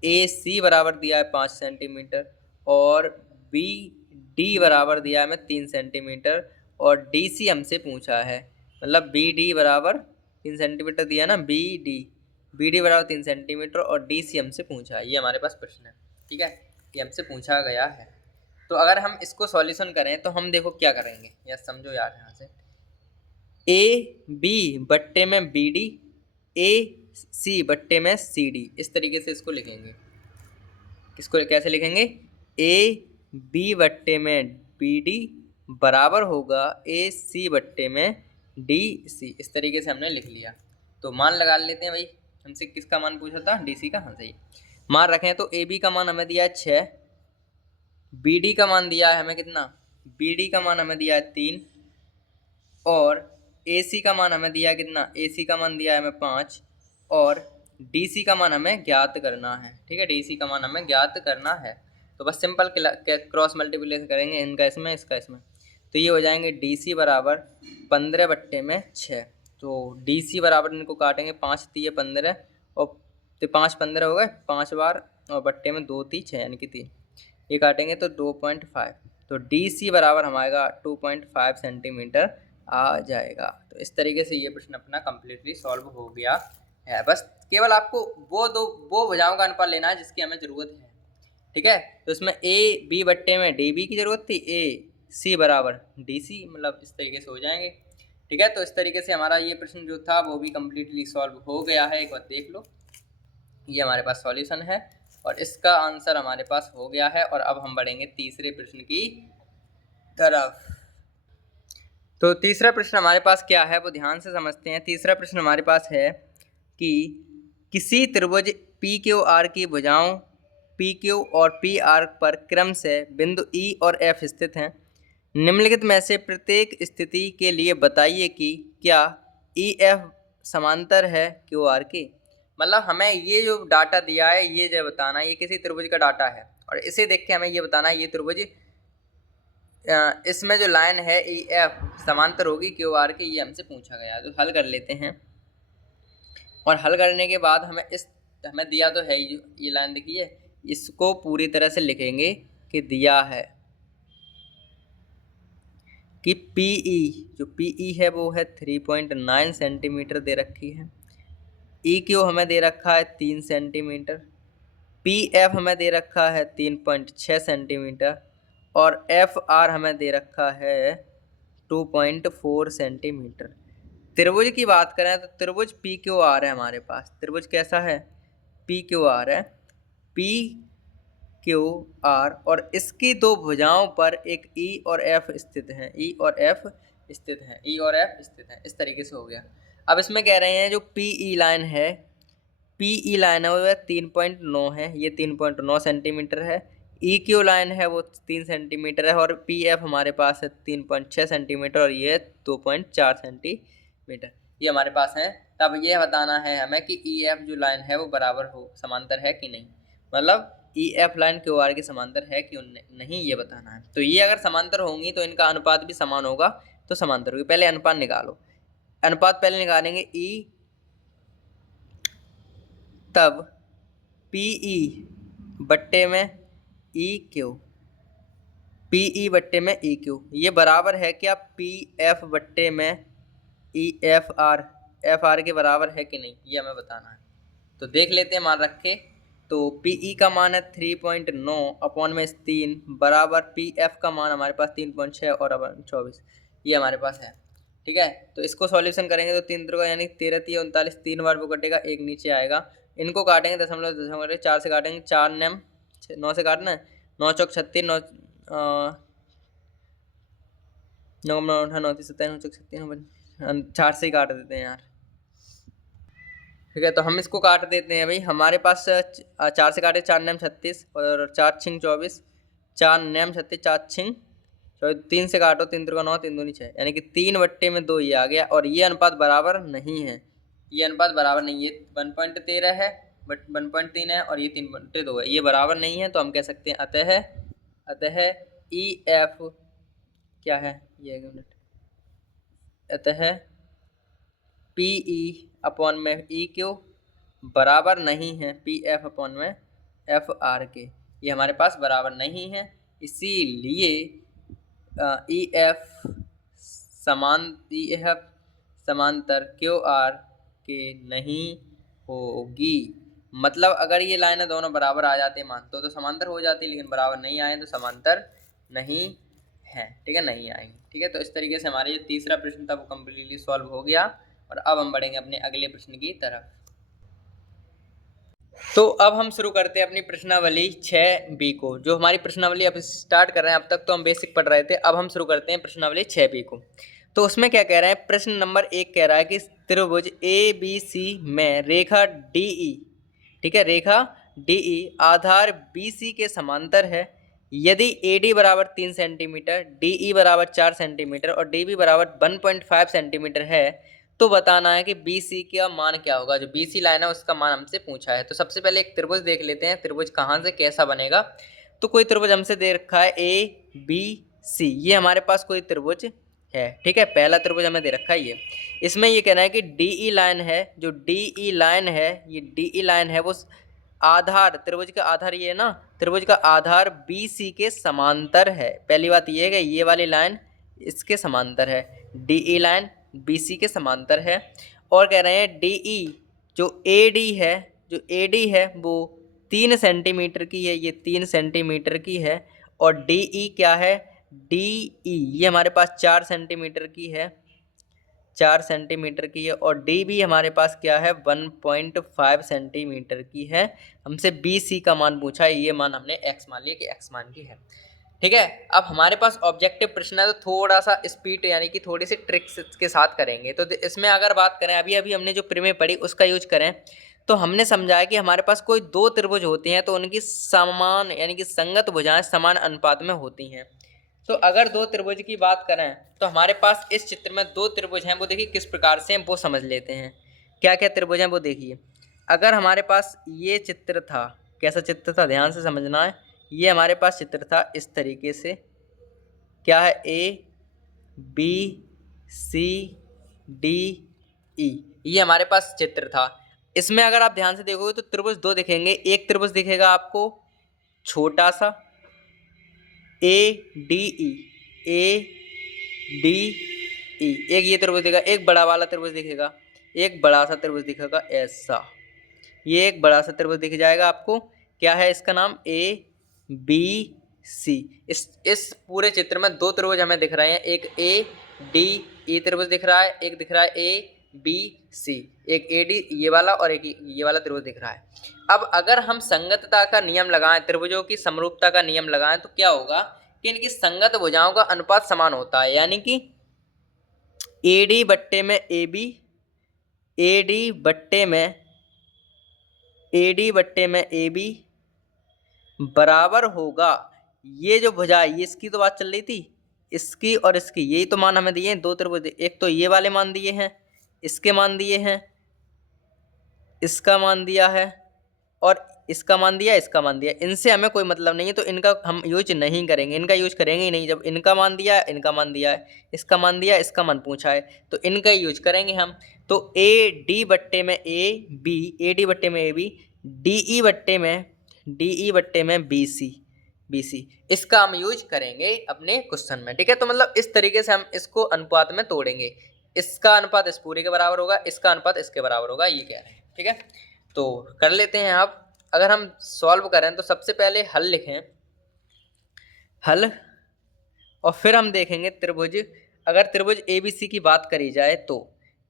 ए सी बराबर दिया है 5 सेंटीमीटर, और बी डी बराबर दिया है हमें 3 सेंटीमीटर, और डी सी हमसे पूछा है, मतलब बी डी बराबर 3 सेंटीमीटर दिया ना, बी डी बराबर 3 सेंटीमीटर और डी सी हमसे पूछा है। ये हमारे पास प्रश्न है। ठीक है, ये हमसे पूछा गया है। तो अगर हम इसको सॉल्यूशन करें तो हम देखो क्या करेंगे, या समझो यार यहाँ से। ए बी बट्टे में बी डी, ए सी बट्टे में सी डी, इस तरीके से इसको लिखेंगे। इसको कैसे लिखेंगे, ए बी बट्टे में बी डी बराबर होगा ए सी बट्टे में डी सी, इस तरीके से हमने लिख लिया। तो मान लगा लेते हैं भाई, हमसे किसका मान पूछा था, डी सी का। हाँ सही, मान रखें तो ए बी का मान हमें दिया है 6, बी डी का मान दिया है हमें कितना, बी डी का मान हमें दिया है 3, और ए सी का मान हमें दिया है कितना, ए सी का मान दिया है हमें 5, और डी सी का मान हमें ज्ञात करना है। ठीक है, डी सी का मान हमें ज्ञात करना है। तो बस सिंपल क्रॉस मल्टीप्लिकेशन करेंगे, इनका इसमें इसका इसमें, तो ये हो जाएंगे डी सी बराबर 15 बट्टे में 6। तो डी सी बराबर इनको काटेंगे, 5 3 15, और तो 5 15 हो गए 5 बार, और बट्टे में 2 3 6 यानी कि 3, ये काटेंगे तो 2.5। तो डी सी बराबर हमारा 2.5 सेंटीमीटर आ जाएगा। तो इस तरीके से ये प्रश्न अपना कम्प्लीटली सॉल्व हो गया है। बस केवल आपको वो भुजाओं का अनुपात लेना है जिसकी हमें ज़रूरत है। ठीक है, तो इसमें ए बी बट्टे में डी बी की ज़रूरत थी, ए सी बराबर डी सी, मतलब इस तरीके से हो जाएंगे। ठीक है, तो इस तरीके से हमारा ये प्रश्न जो था वो भी कम्प्लीटली सॉल्व हो गया है। एक बार देख लो, ये हमारे पास सॉल्यूशन है और इसका आंसर हमारे पास हो गया है। और अब हम बढ़ेंगे तीसरे प्रश्न की तरफ। तो तीसरा प्रश्न हमारे पास क्या है वो ध्यान से समझते हैं। तीसरा प्रश्न हमारे पास है कि किसी त्रिभुज पी क्यू आर की भुजाओं पी क्यू और पी आर पर क्रम से बिंदु ई और एफ स्थित हैं। निम्नलिखित में से प्रत्येक स्थिति के लिए बताइए कि क्या ई एफ समांतर है क्यू आर के। मतलब हमें ये जो डाटा दिया है ये जो बताना है, ये किसी त्रिभुज का डाटा है और इसे देख के हमें ये बताना है ये त्रिभुज, इसमें जो लाइन है ई एफ समांतर होगी क्यू आर के, ये हमसे पूछा गया है। तो हल कर लेते हैं, और हल करने के बाद हमें दिया तो है ये लाइन देखिए, इसको पूरी तरह से लिखेंगे कि दिया है कि पीई, जो पीई है वो है 3.9 सेंटीमीटर दे रखी है, ई क्यू हमें दे रखा है 3 सेंटीमीटर, पी एफ हमें दे रखा है 3.6 सेंटीमीटर, और एफ आर हमें दे रखा है 2.4 सेंटीमीटर। त्रिभुज की बात करें तो त्रिभुज पी क्यू आर है हमारे पास। त्रिभुज कैसा है, पी क्यू आर है, पी क्यू आर, और इसकी दो भुजाओं पर एक ई और एफ स्थित हैं, ई और एफ स्थित हैं, ई और एफ स्थित हैं। इस तरीके से हो गया। अब इसमें कह रहे हैं जो पी ई लाइन है, पी ई लाइन है वो 3.9 है, ये 3.9 सेंटीमीटर है, ई क्यू लाइन है वो 3 सेंटीमीटर है, और पी एफ हमारे पास है 3.6 सेंटीमीटर, और ये 2.4 सेंटीमीटर, ये हमारे पास है। तब ये बताना है हमें कि ई एफ जो लाइन है वो बराबर हो, समांतर है कि नहीं, मतलब E F line Q R के समांतर है कि नहीं, ये बताना है। तो ये अगर समांतर होंगी तो इनका अनुपात भी समान होगा, तो समांतर होगी। पहले अनुपात निकालो, अनुपात पहले निकालेंगे ई, तब पी ई बट्टे में ई क्यू, पी ई बट्टे में ई क्यू, ये बराबर है क्या पी एफ बट्टे में ई एफ आर के बराबर है कि नहीं, ये हमें बताना है। तो देख लेते हैं मान रखे। तो पी ई का मान है 3.9 अपॉन में 3 बराबर पी एफ का मान हमारे पास 3.6 और अपन 24, ये हमारे पास है। ठीक है, तो इसको सॉल्यूशन करेंगे तो 3 त्रिका यानी 13 3 39, 3 बार वो कटेगा, एक नीचे आएगा। इनको काटेंगे दशमलव 4 से काटेंगे, 4 नेम 9 से काटना है, 9 चौक 36, 9 9 9 9 37, 9 चौक 36, 4 से ही काट देते हैं यार। ठीक है, तो हम इसको काट देते हैं भाई। हमारे पास 4 से काटे 4 नेम 36 और 4 छिंग 24, 4 नेम 36, 4 छिंग 24, 3 से काटो, 3 त्रिका 9, 3 दूनी 6, यानी कि 3 बट्टे में 2 ये आ गया। और ये अनुपात बराबर नहीं है, ये अनुपात बराबर नहीं, ये 1.13 है 1.3 है और ये 3/2 है, ये बराबर नहीं है, तो हम कह सकते हैं अतः ई एफ क्या है, ये 1 मिनट, अतः पी ई अपॉन में ई क्यू बराबर नहीं है पी एफ अपॉन में एफ आर के, ये हमारे पास बराबर नहीं है, इसीलिए ई एफ समांतर क्यू आर के नहीं होगी। मतलब अगर ये लाइनें दोनों बराबर आ जाते मान तो समांतर हो जाती, लेकिन बराबर नहीं आए तो समांतर नहीं है, ठीक है, नहीं आएंगे, ठीक है। तो इस तरीके से हमारा ये तीसरा प्रश्न था वो कम्प्लीटली सॉल्व हो गया, और अब हम बढ़ेंगे अपने अगले प्रश्न की तरफ। तो अब हम शुरू करते हैं अपनी प्रश्नावली 6B को। जो हमारी प्रश्नावली अब स्टार्ट कर रहे हैं, अब तक तो हम बेसिक पढ़ रहे थे, अब हम शुरू करते हैं प्रश्नावली 6B को। तो उसमें क्या कह रहे हैं, प्रश्न नंबर 1 कह रहा है कि त्रिभुज ABC में रेखा DE, ठीक है, रेखा DE आधार BC के समांतर है यदि AD बराबर 3 सेंटीमीटर, DE बराबर 4 सेंटीमीटर और DB बराबर 1.5 सेंटीमीटर है, तो बताना है कि BC का मान क्या होगा। जो BC लाइन है उसका मान हमसे पूछा है। तो सबसे पहले एक त्रिभुज देख लेते हैं, त्रिभुज कहाँ से कैसा बनेगा। तो कोई त्रिभुज हमसे दे रखा है ABC, ये हमारे पास कोई त्रिभुज है, ठीक है, पहला त्रिभुज हमें दे रखा है ये। इसमें ये कहना है कि DE लाइन है, जो DE लाइन है, ये DE लाइन है वो आधार, त्रिभुज का आधार ये है ना, त्रिभुज का आधार BC के समांतर है। पहली बात ये है कि ये वाली लाइन इसके समांतर है, DE लाइन BC के समांतर है। और कह रहे हैं DE जो AD है, जो AD है वो 3 सेंटीमीटर की है, ये 3 सेंटीमीटर की है। और DE क्या है, DE ये हमारे पास 4 सेंटीमीटर की है, 4 सेंटीमीटर की है। और DB हमारे पास क्या है, 1.5 सेंटीमीटर की है। हमसे BC का मान पूछा है, ये मान हमने x मान लिया कि x मान की है, ठीक है। अब हमारे पास ऑब्जेक्टिव प्रश्न है, तो थोड़ा सा स्पीड यानी कि थोड़ी सी ट्रिक्स के साथ करेंगे। तो इसमें अगर बात करें, अभी हमने जो प्रमेय पढ़ी उसका यूज करें, तो हमने समझा कि हमारे पास कोई दो त्रिभुज होते हैं तो उनकी समान यानी कि संगत भुजाएं समान अनुपात में होती हैं। तो अगर दो त्रिभुज की बात करें तो हमारे पास इस चित्र में दो त्रिभुज हैं, वो देखिए किस प्रकार से हैं वो समझ लेते हैं। क्या क्या त्रिभुज हैं वो देखिए। अगर हमारे पास ये चित्र था, कैसा चित्र था, ध्यान से समझना है। ये हमारे पास चित्र था इस तरीके से, क्या है, ABCDE, ये हमारे पास चित्र था। इसमें अगर आप ध्यान से देखोगे तो त्रिभुज दो दिखेंगे। एक त्रिभुज दिखेगा आपको छोटा सा ADE, एक ये त्रिभुज दिखेगा। एक बड़ा वाला त्रिभुज दिखेगा, एक बड़ा सा त्रिभुज दिखेगा ऐसा, ये एक बड़ा सा त्रिभुज दिख जाएगा आपको। क्या है इसका नाम, ABC। इस पूरे चित्र में दो त्रिभुज हमें दिख रहे हैं, एक ADE त्रिभुज दिख रहा है, एक दिख रहा है ABC, एक AD ये वाला और एक ये वाला त्रिभुज दिख रहा है। अब अगर हम संगतता का नियम लगाएं, त्रिभुजों की समरूपता का नियम लगाएं, तो क्या होगा कि इनकी संगत भुजाओं का अनुपात समान होता है, यानी कि AD बट्टे में AB, AD बट्टे में AB बराबर होगा, ये जो भुजा है, ये इसकी तो बात चल रही थी, इसकी और इसकी, यही तो मान हमें दिए हैं दो त्रिभुज। एक तो ये वाले मान दिए हैं, इसके मान दिए हैं, इसका मान दिया है और इसका मान दिया, इसका मान दिया। इनसे हमें कोई मतलब नहीं है, तो इनका हम यूज नहीं करेंगे, इनका यूज करेंगे ही नहीं। जब इनका मान दिया, इनका मान दिया है, इसका मान दिया, इसका मान पूछा है, तो इनका यूज करेंगे हम। तो AD बट्टे में AB, AD बट्टे में AB, DE बट्टे में BC, इसका हम यूज करेंगे अपने क्वेश्चन में, ठीक है। तो मतलब इस तरीके से हम इसको अनुपात में तोड़ेंगे। इसका अनुपात इस पूरे के बराबर होगा, इसका अनुपात इसके बराबर होगा, ये कह रहे हैं, ठीक है। तो कर लेते हैं। आप अगर हम सॉल्व करें तो सबसे पहले हल लिखें, हल, और फिर हम देखेंगे त्रिभुज। अगर त्रिभुज ABC की बात करी जाए तो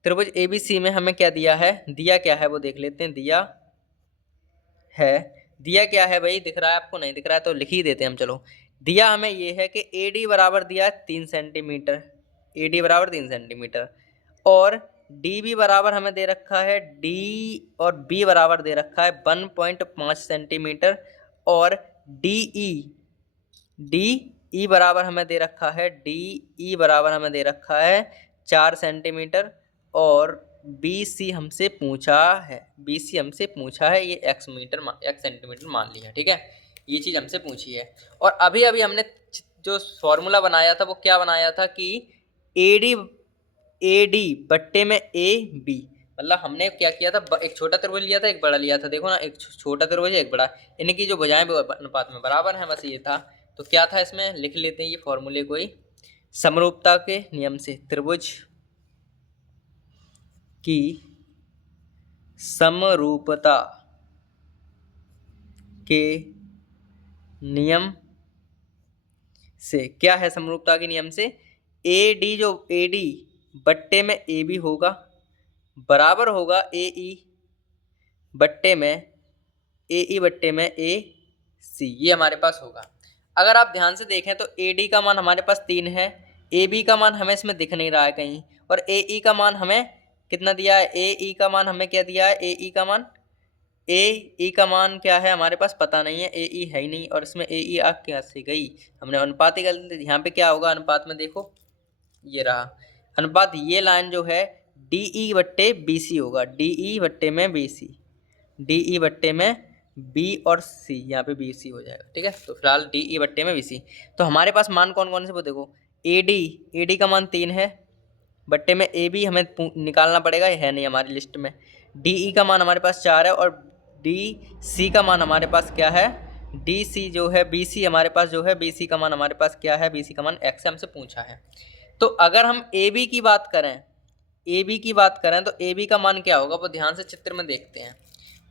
त्रिभुज ABC में हमें क्या दिया है, दिया क्या है वो देख लेते हैं। दिया क्या है भाई, दिख रहा है आपको, नहीं दिख रहा है तो लिख ही देते हैं हम। चलो, दिया हमें ये है कि AD बराबर दिया है 3 सेंटीमीटर, AD बराबर 3 सेंटीमीटर, और DB बराबर हमें दे रखा है, D और B बराबर दे रखा है 1.5 सेंटीमीटर, और DE बराबर हमें दे रखा है, DE बराबर हमें दे रखा है 4 सेंटीमीटर, और BC हमसे पूछा है, BC हमसे पूछा है, ये x सेंटीमीटर मान लिया, ठीक है, ये चीज़ हमसे पूछी है। और अभी अभी हमने जो फॉर्मूला बनाया था वो क्या बनाया था कि AD बट्टे में AB, मतलब हमने क्या किया था, एक छोटा त्रिभुज लिया था, एक बड़ा लिया था, देखो ना, एक छोटा त्रिभुज एक बड़ा, इनकी जो भुजाएं अनुपात में बराबर हैं, बस ये था। तो क्या था, इसमें लिख लेते हैं ये फॉर्मूले को ही। समरूपता के नियम से त्रिभुज की समरूपता के नियम से क्या है, समरूपता के नियम से AD बट्टे में AB होगा बराबर होगा AE बट्टे में AC, ये हमारे पास होगा। अगर आप ध्यान से देखें तो AD का मान हमारे पास 3 है, AB का मान हमें इसमें दिख नहीं रहा है कहीं, और AE का मान हमें कितना दिया है, AE का मान हमें क्या दिया है, AE का मान क्या है हमारे पास पता नहीं है, AE है ही नहीं, और इसमें AE आ कैसे गई, हमने अनुपात ही गलत। यहाँ पे क्या होगा अनुपात में, देखो ये रहा अनुपात, ये लाइन जो है DE बट्टे BC होगा, DE बट्टे में BC, DE बट्टे में B और C, यहाँ पे BC हो जाएगा, ठीक है। तो फिलहाल DE बट्टे में BC। तो हमारे पास मान कौन कौन से, वो देखो AD का मान 3 है बट्टे में AB हमें निकालना पड़ेगा, ये है नहीं हमारी लिस्ट में। DE का मान हमारे पास 4 है, और DC का मान हमारे पास क्या है, DC जो है BC हमारे पास जो है, BC का मान हमारे पास क्या है, BC का मान x है, हमसे पूछा है। तो अगर हम AB की बात करें, तो AB का मान क्या होगा, वो ध्यान से चित्र में देखते हैं।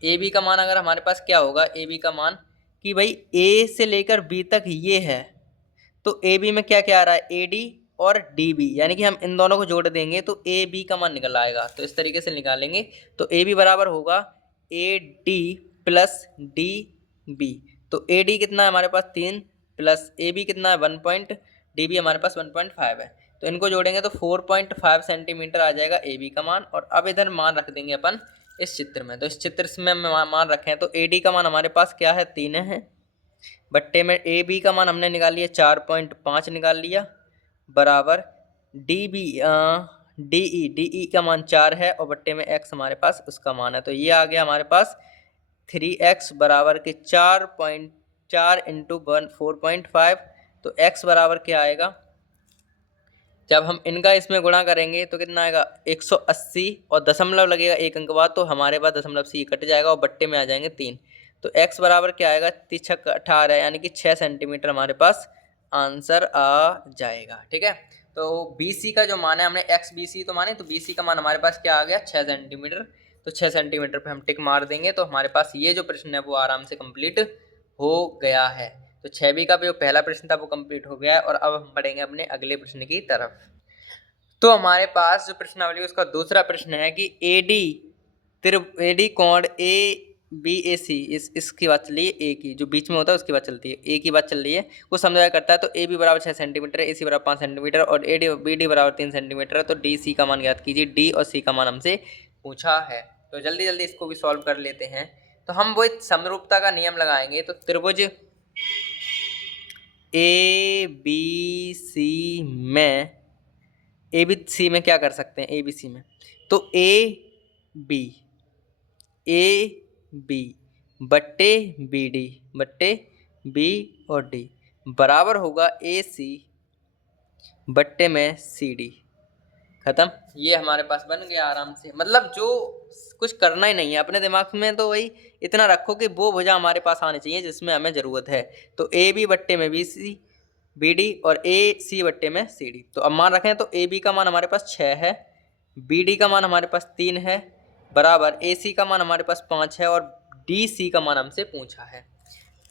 AB का मान अगर हमारे पास क्या होगा, AB का मान कि भाई A से लेकर B तक ये है, तो AB में क्या क्या आ रहा है, AD और DB, यानी कि हम इन दोनों को जोड़ देंगे तो AB का मान निकल आएगा। तो इस तरीके से निकालेंगे, तो AB बराबर होगा AD प्लस DB। तो AD कितना है हमारे पास 3, प्लस AB कितना है 1 DB हमारे पास 1.5 है, तो इनको जोड़ेंगे तो 4.5 सेंटीमीटर आ जाएगा AB का मान। और अब इधर मान रख देंगे अपन इस चित्र में, तो इस चित्र में मान रखें तो AD का मान हमारे पास क्या है 3 है, बट्टे में AB का मान हमने निकाल लिया 4.5 निकाल लिया, बराबर DE का मान 4 है, और बट्टे में x हमारे पास उसका मान है। तो ये आ गया हमारे पास 3x बराबर के 4.4 इंटू 4.5। तो x बराबर क्या आएगा, जब हम इनका इसमें गुणा करेंगे तो कितना आएगा 180, और दशमलव लगेगा एक अंक बाद, तो हमारे पास दशमलव से कट जाएगा और बट्टे में आ जाएंगे 3। तो x बराबर क्या आएगा 3×6 18, यानी कि 6 सेंटीमीटर हमारे पास आंसर आ जाएगा, ठीक है। तो BC का जो मान है, हमने XBC तो माने, तो BC का मान हमारे पास क्या आ गया 6 सेंटीमीटर। तो 6 सेंटीमीटर पे हम टिक मार देंगे, तो हमारे पास ये जो प्रश्न है वो आराम से कंप्लीट हो गया है। तो 6B का जो पहला प्रश्न था वो कंप्लीट हो गया है, और अब हम बढ़ेंगे अपने अगले प्रश्न की तरफ। तो हमारे पास जो प्रश्नावली है उसका दूसरा प्रश्न है कि AD कोण ABAC, इसकी बात चल रही है, ए की जो बीच में होता है उसकी बात चलती है, ए की बात चल रही है, वो समझाया करता है। तो AB बराबर 6 सेंटीमीटर है, AC बराबर 5 सेंटीमीटर, और BD बराबर 3 सेंटीमीटर है। तो DC का मान ज्ञात कीजिए, D और C का मान हमसे पूछा है। तो जल्दी जल्दी इसको भी सॉल्व कर लेते हैं। तो हम वो समरूपता का नियम लगाएंगे, तो त्रिभुज ABC में क्या कर सकते हैं, ABC में तो AB बट्टे B और D बराबर होगा AC बट्टे में CD। खत्म, ये हमारे पास बन गया आराम से। मतलब जो कुछ करना ही नहीं है अपने दिमाग में, तो वही इतना रखो कि वो भुजा हमारे पास आनी चाहिए जिसमें हमें ज़रूरत है। तो AB बट्टे में BC BD और AC बट्टे में CD। तो अब मान रखें तो AB का मान हमारे पास 6 है, BD का मान हमारे पास 3 है, बराबर AC का मान हमारे पास 5 है, और DC का मान हमसे पूछा है।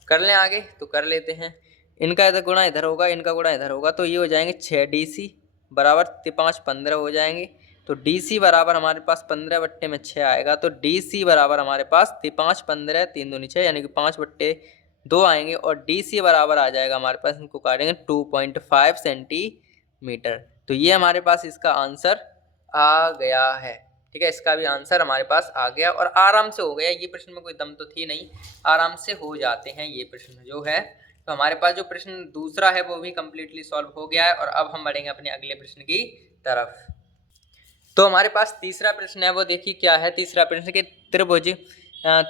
कर लें आगे, तो कर लेते हैं। इनका इधर गुणा इधर होगा, इनका गुणा इधर होगा, तो ये हो जाएंगे 6DC बराबर 5 15 हो जाएंगे। तो DC बराबर हमारे पास 15 बट्टे में 6 आएगा। तो DC बराबर हमारे पास 5 15 3 दूनी 6, यानी कि 5 बट्टे 2 आएंगे, और DC बराबर आ जाएगा हमारे पास, इनको काटेंगे 2.5 सेंटीमीटर। तो ये हमारे पास इसका आंसर आ गया है, ठीक है। इसका भी आंसर हमारे पास आ गया, और आराम से हो गया। ये प्रश्न में कोई दम तो थी नहीं, आराम से हो जाते हैं ये प्रश्न जो है। तो हमारे पास जो प्रश्न दूसरा है वो भी कम्प्लीटली सॉल्व हो गया है, और अब हम बढ़ेंगे अपने अगले प्रश्न की तरफ। तो हमारे पास तीसरा प्रश्न है, वो देखिए क्या है तीसरा प्रश्न के त्रिभुज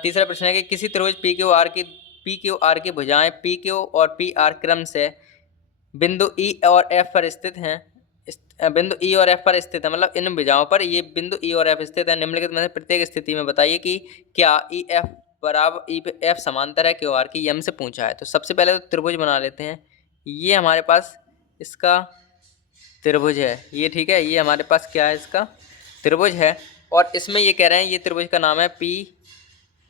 तीसरा प्रश्न है कि किसी त्रिभुज पी क्यू आर की भुजाएं पी क्यू और पी आर क्रम से बिंदु ई और एफ पर स्थित हैं। बिंदु ई और एफ पर स्थित है, मतलब इन भुजाओं पर ये बिंदु ई और एफ स्थित है। निम्नलिखित में से प्रत्येक स्थिति में बताइए कि क्या ई एफ बराबर ई एफ समांतर है क्यू आर की, ये हमसे पूछा है। तो सबसे पहले तो त्रिभुज बना लेते हैं। ये हमारे पास इसका त्रिभुज है ये, ठीक है। ये हमारे पास क्या है, इसका त्रिभुज है। और इसमें ये कह रहे हैं ये त्रिभुज का नाम है पी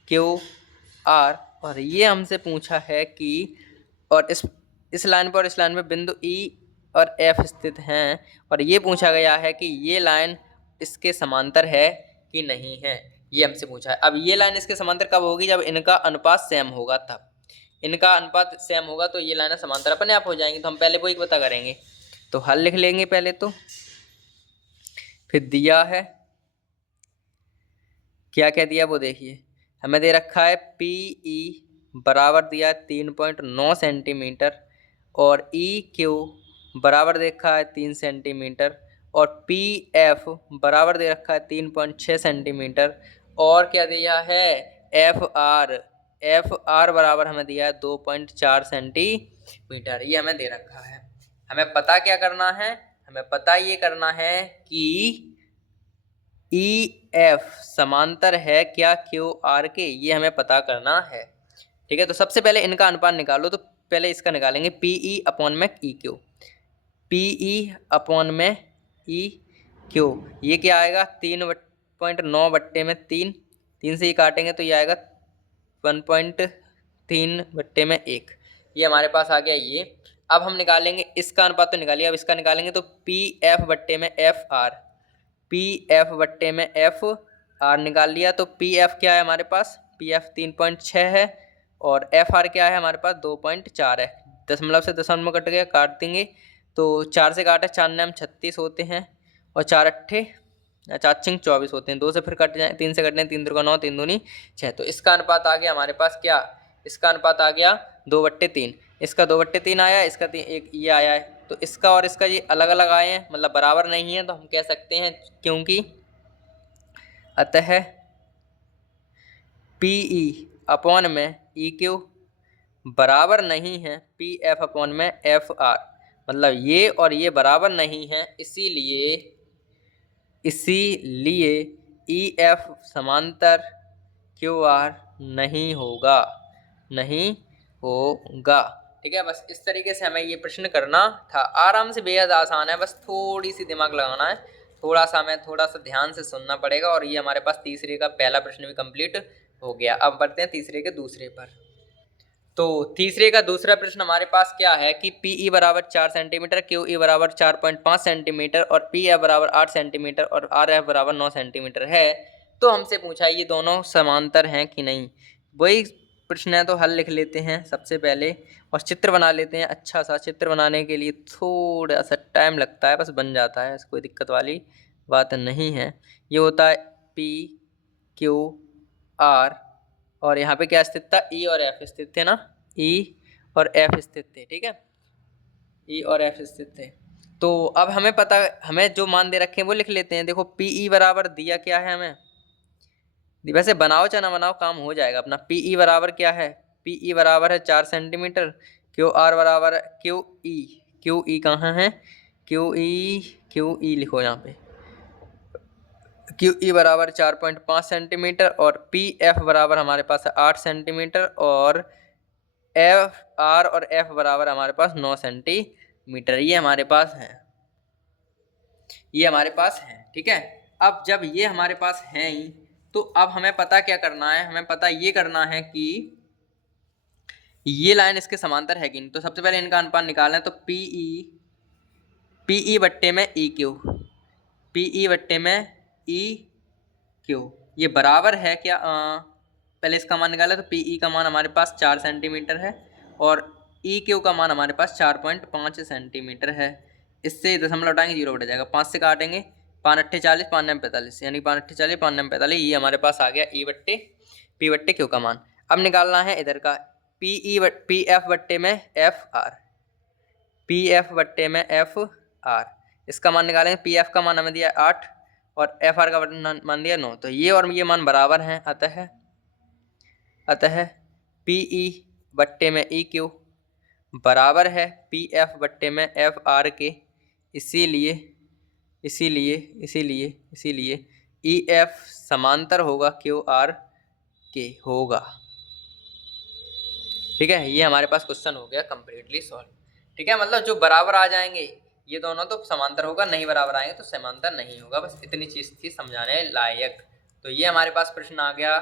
क्यू आर, और ये हमसे पूछा है कि और इस लाइन पर और इस लाइन पर बिंदु ई और एफ स्थित हैं, और ये पूछा गया है कि ये लाइन इसके समांतर है कि नहीं है, ये हमसे पूछा है। अब ये लाइन इसके समांतर कब होगी, जब इनका अनुपात सेम होगा, तब इनका अनुपात सेम होगा तो ये लाइन समांतर अपने आप हो जाएंगी। तो हम पहले वो एक पता करेंगे, तो हल लिख लेंगे पहले तो, फिर दिया है क्या क्या दिया वो देखिए। हमें दे रखा है पी ई बराबर दिया है 3.9 सेंटीमीटर, और ई क्यू बराबर दे रखा है 3 सेंटीमीटर, और पी एफ बराबर दे रखा है 3.6 सेंटीमीटर, और क्या दिया है एफ आर बराबर हमें दिया है 2.4 सेंटीमीटर, ये हमें दे रखा है। हमें पता क्या करना है, हमें पता ये करना है कि ई एफ समांतर है क्या क्यू आर के, ये हमें पता करना है, ठीक है। तो सबसे पहले इनका अनुपात निकालो, तो पहले इसका निकालेंगे पी ई अपॉन में E Q, P E upon में ई क्यू, ये क्या आएगा 3.9 बट्टे में 3, 3 से ही काटेंगे तो ये आएगा 1.3 बट्टे में 1, ये हमारे पास आ गया ये। अब हम निकालेंगे इसका अनुपात, तो निकालिए। अब इसका निकालेंगे तो पी एफ बट्टे में एफ आर, पी एफ बट्टे में एफ आर निकाल लिया, तो पी एफ क्या है हमारे पास, पी एफ 3.6 है, और एफ आर क्या है हमारे पास 2.4 है। दशमलव से दशमलव कट गया, काट देंगे तो 4 से काटे 4 नाम 36 होते हैं, और 4 अट्ठे 24 होते हैं। 2 से फिर कट जाए, 3 से कटने 3 दूर का 9, 3 दूनी 6, तो इसका अनुपात आ गया हमारे पास क्या, इसका अनुपात आ गया 2/3। इसका 2/3 आया, इसका एक ये आया है, तो इसका और इसका ये अलग अलग आए हैं, मतलब बराबर नहीं है, तो हम कह सकते हैं क्योंकि अतः पी ई अपॉन में ई क्यू बराबर नहीं है पी एफ अपॉन में एफ आर, मतलब ये और ये बराबर नहीं है, इसीलिए ई एफ समांतर क्यू आर नहीं होगा, ठीक है। बस इस तरीके से हमें ये प्रश्न करना था, आराम से, बेहद आसान है, बस थोड़ी सी दिमाग लगाना है, थोड़ा सा ध्यान से सुनना पड़ेगा। और ये हमारे पास तीसरे का पहला प्रश्न भी कंप्लीट हो गया। अब बढ़ते हैं तीसरे के दूसरे पर। तो तीसरे का दूसरा प्रश्न हमारे पास क्या है कि पी ई बराबर 4 सेंटीमीटर, क्यू ई बराबर 4.5 सेंटीमीटर, और पी एफ बराबर 8 सेंटीमीटर, और आर एफ बराबर 9 सेंटीमीटर है। तो हमसे पूछा ये दोनों समांतर हैं कि नहीं, वही प्रश्न है। तो हल लिख लेते हैं सबसे पहले, और चित्र बना लेते हैं। अच्छा सा चित्र बनाने के लिए थोड़ा सा टाइम लगता है, बस बन जाता है, कोई दिक्कत वाली बात नहीं है। ये होता है पी क्यू आर, और यहाँ पे क्या स्थित था, ई और एफ स्थित थे ना, ई और एफ स्थित थे, ठीक है, ई और एफ स्थित थे। तो अब हमें जो मान दे रखे हैं वो लिख लेते हैं। देखो पी ई बराबर दिया क्या है हमें, वैसे बनाओ चाहे ना बनाओ काम हो जाएगा अपना। पी ई बराबर क्या है, पी ई बराबर है 4 सेंटीमीटर, क्यू आर बराबर है क्यू ई कहाँ है, क्यू ई लिखो यहाँ पे, क्यू ई बराबर 4.5 सेंटीमीटर, और पी एफ बराबर हमारे पास है 8 सेंटीमीटर, और एफ आर और एफ बराबर हमारे पास 9 सेंटीमीटर, ये हमारे पास है, ठीक है। अब जब ये हमारे पास हैं ही, तो अब हमें पता क्या करना है, हमें पता ये करना है कि ये लाइन इसके समांतर है कि नहीं। तो सबसे पहले इनका अनुपात निकालना है, तो पी ई बट्टे में ई क्यू, पी ई बट्टे में ई क्यू, ये बराबर है क्या, पहले इसका मान निकाला, तो पी ई का मान हमारे पास 4 सेंटीमीटर है, और ई क्यू का मान हमारे पास 4.5 सेंटीमीटर है। इससे दशमलव हटाएंगे 0 बढ़ जाएगा, 5 से काटेंगे 5 अट्ठे 40, 5 9 45, यानी 5 अट्ठे 40, 5 9 45, ये हमारे पास आ गया पी बट्टे क्यू का मान। अब निकालना है इधर का पी एफ बट्टे में एफ आर, पी एफ बट्टे में एफ आर, इसका मान निकालेंगे। पी एफ का मान हमें दिया 8, और एफ आर का मान दिया 9, तो ये और ये मान बराबर हैं। अतः पी ई बट्टे में ई क्यू बराबर है पी एफ बट्टे में एफ आर के। इसीलिए ई एफ समांतर होगा क्यू आर के होगा। ठीक है, ये हमारे पास क्वेश्चन हो गया कंप्लीटली सॉल्व। ठीक है, मतलब जो बराबर आ जाएंगे ये दोनों तो समांतर होगा, नहीं बराबर आएंगे तो समांतर नहीं होगा। बस इतनी चीज थी समझाने लायक। तो ये हमारे पास प्रश्न आ गया।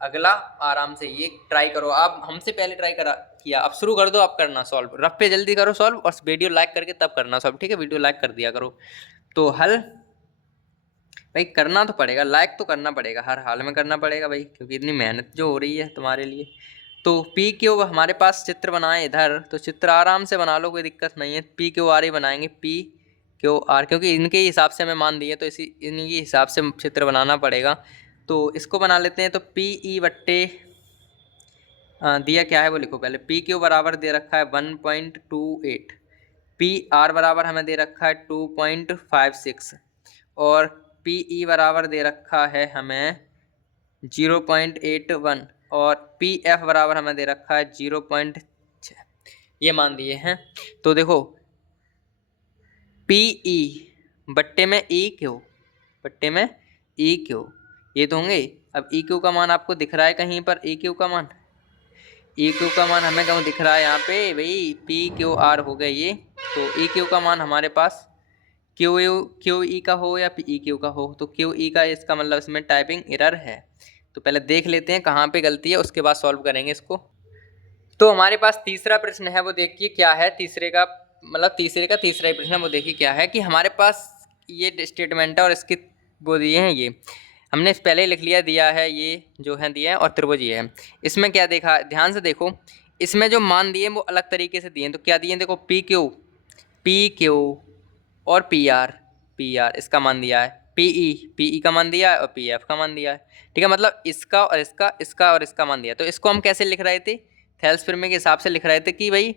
अगला आराम से ये ट्राई करो आप, हमसे पहले ट्राई करा किया, अब शुरू कर दो, आप करना सॉल्व। रफ पे जल्दी करो सॉल्व और वीडियो लाइक करके तब करना सॉल्व। ठीक है, वीडियो लाइक कर दिया करो। तो हल भाई करना तो पड़ेगा, लाइक तो करना पड़ेगा, हर हाल में करना पड़ेगा भाई, क्योंकि इतनी मेहनत जो हो रही है तुम्हारे लिए। तो पी क्यू हमारे पास चित्र बनाए इधर, तो चित्र आराम से बना लो, कोई दिक्कत नहीं है। पी क्यू आर ही बनाएंगे, पी क्यू आर, क्योंकि इनके हिसाब से हमें मान दिए तो इन्हीं हिसाब से चित्र बनाना पड़ेगा। तो इसको बना लेते हैं। तो पी ई बट्टे दिया क्या है वो लिखो पहले। पी क्यू बराबर दे रखा है 1.28, पी आर बराबर हमें दे रखा है 2.56 और पी ई बराबर दे रखा है हमें 0.81 और पी एफ बराबर हमें दे रखा है 0.6, ये मान दिए हैं। तो देखो पी ई बट्टे में ई क्यू ये तो होंगे। अब ई क्यू का मान आपको दिख रहा है कहीं पर? ई क्यू का मान हमें कहाँ दिख रहा है? यहाँ पे भाई पी क्यू आर हो गए ये। तो ई क्यू का मान हमारे पास क्यू ई का हो या पी ई क्यू का हो, तो क्यू ई का, इसका मतलब इसमें टाइपिंग एरर है। तो पहले देख लेते हैं कहाँ पे गलती है, उसके बाद सॉल्व करेंगे इसको। तो हमारे पास तीसरा प्रश्न है, वो देखिए क्या है। तीसरे का तीसरा ही प्रश्न है, वो देखिए क्या है कि हमारे पास ये स्टेटमेंट है और इसके वो दिए हैं। ये हमने पहले लिख लिया, दिया है ये जो है दिया है, और त्रिभुज ये है। इसमें क्या देखा, ध्यान से देखो, इसमें जो मान दिए वो अलग तरीके से दिए हैं। तो क्या दिए हैं देखो, पी क्यू और पी आर इसका मान दिया है, पी ई का मान दिया है और पी एफ का मान दिया है। ठीक है, मतलब इसका और इसका मान दिया। तो इसको हम कैसे लिख रहे थे? थेल्स प्रमेय के हिसाब से लिख रहे थे कि भाई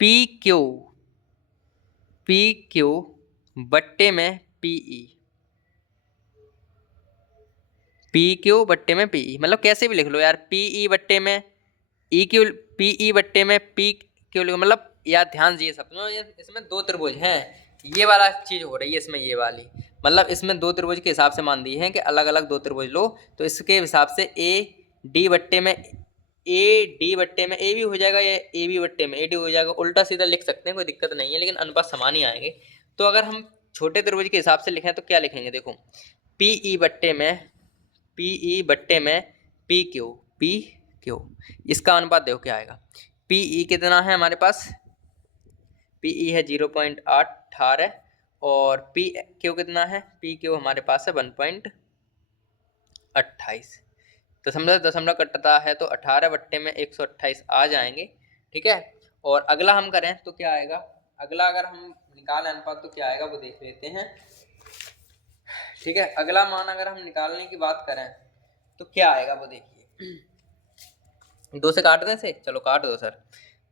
पी क्यू बट्टे में पी क्यू बट्टे में पी ई, मतलब कैसे भी लिख लो यार, पी ई बट्टे में ई क्यू, पी ई बट्टे में पी क्यू लिखो। मतलब यार ध्यान से ये समझो, इसमें दो त्रिभुज हैं, ये वाला चीज हो रही है इसमें, ये वाली, मतलब इसमें दो त्रिभुज के हिसाब से मान दी है कि अलग अलग दो त्रिभुज लो। तो इसके हिसाब से ए डी बट्टे में ए भी हो जाएगा, या ए बी बट्टे में ए डी हो जाएगा, उल्टा सीधा लिख सकते हैं, कोई दिक्कत नहीं है, लेकिन अनुपात समान ही आएंगे। तो अगर हम छोटे त्रिभुज के हिसाब से लिखें तो क्या लिखेंगे? देखो पी ई बट्टे में पी क्यू, इसका अनुपात देखो क्या आएगा। पी ई कितना है हमारे पास? पी ई है 0.18 और पी क्यू कितना है? पी क्यू हमारे पास है 1.28। दशमलव कटता है तो 18 बट्टे में 128 आ जाएंगे। ठीक है, और अगला हम करें तो क्या आएगा? अगला अगर हम निकालें अनुपात तो क्या आएगा वो देख लेते हैं। ठीक है, अगला मान अगर हम निकालने की बात करें तो क्या आएगा वो देखिए। 2 से काट दें से, चलो काट दो सर।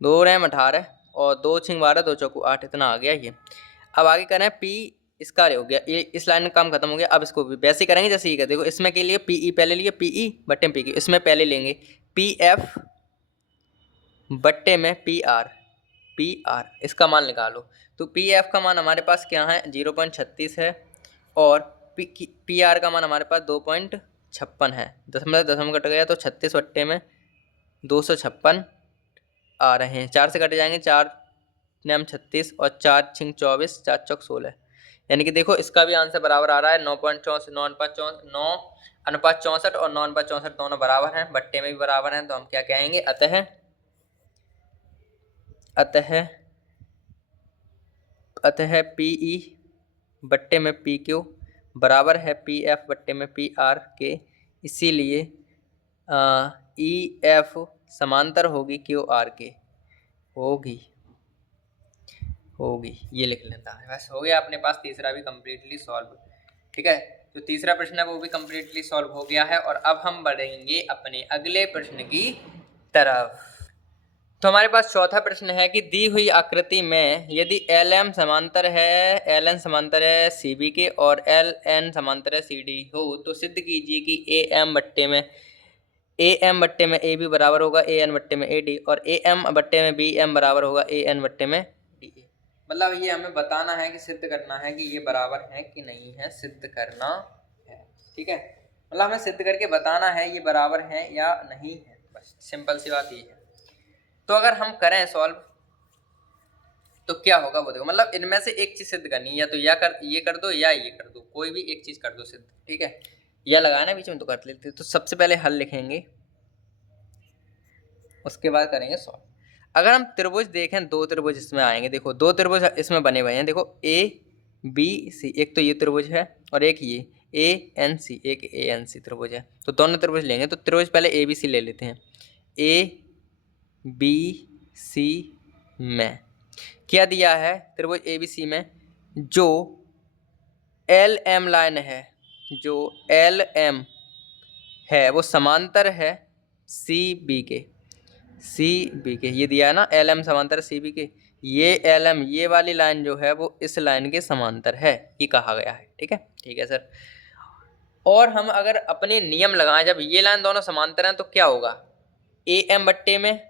2 रैम 18 और 2 छिंग 12, 2 चौकू 8, इतना आ गया ये। अब आगे करें पी, इसका हो गया ये, इस लाइन का काम खत्म हो गया। अब इसको भी वैसे करेंगे जैसे ये कर, देखो इसमें के लिए पी ई पहले लिए, पी ई बट्टे में पी क्यू, इसमें पहले लेंगे पी एफ बट्टे में पी आर, इसका मान निकालो। तो पी एफ का मान हमारे पास क्या है? 0.36 है और पी आर का मान हमारे पास 2.56 है। दशमलव कट गया तो 36 बट्टे में 256 आ रहे हैं। 4 से कट जाएंगे, 4 9 36 और 4 छिंग 24, 4 चौक 16, यानी कि देखो इसका भी आंसर बराबर आ रहा है। 9.64, 9.64 और 9.64 दोनों बराबर हैं, बट्टे में भी बराबर हैं। तो हम क्या कहेंगे? अतः पी ई बट्टे में पी क्यू बराबर है पी एफ बट्टे में पी आर के। इसीलिए ई एफ समांतर होगी क्यू आर के, होगी, ये लिख लेता है। बस हो गया अपने पास तीसरा भी कम्प्लीटली सॉल्व। ठीक है, तो तीसरा प्रश्न है वो भी कम्प्लीटली सॉल्व हो गया है। और अब हम बढ़ेंगे अपने अगले प्रश्न की तरफ। तो हमारे पास चौथा प्रश्न है कि दी हुई आकृति में यदि एल एम समांतर है, एल एन समांतर है सी बी के और एल एन समांतर है सी डी हो तो सिद्ध कीजिए कि ए एम बट्टे में ए बी बराबर होगा ए एन बट्टे में ए डी और ए एम बट्टे में बी एम बराबर होगा ए एन बट्टे में डी ए। मतलब ये हमें बताना है कि सिद्ध करना है कि ये बराबर है कि नहीं है, सिद्ध करना है। ठीक है, मतलब हमें सिद्ध करके बताना है ये बराबर है या नहीं है, बस सिंपल सी बात ये है। तो अगर हम करें सॉल्व तो क्या होगा वो देखो, मतलब इनमें से एक चीज सिद्ध करनी है, या तो ये कर दो या ये कर दो, कोई भी एक चीज कर दो सिद्ध। ठीक है, या लगाना बीच में तो कर लेते। तो सबसे पहले हल लिखेंगे, उसके बाद करेंगे सॉल्व। अगर हम त्रिभुज देखें, दो त्रिभुज इसमें आएंगे, देखो दो त्रिभुज इसमें बने हुए हैं, देखो ए बी सी, एक तो ये त्रिभुज है और एक ये ए एन सी, एक ए एन सी त्रिभुज है। तो दोनों त्रिभुज लेंगे, तो त्रिभुज पहले ए बी सी ले लेते हैं। ए बी सी में क्या दिया है, त्रिभुज ए बी सी में जो एल एम लाइन है, जो एल एम है वो समांतर है सी बी के, ये दिया है ना, एल एम समांतर सी बी के। ये एल एम, ये वाली लाइन जो है वो इस लाइन के समांतर है, ये कहा गया है। ठीक है सर। और हम अगर अपने नियम लगाएं, जब ये लाइन दोनों समांतर हैं तो क्या होगा, ए एम बट्टे में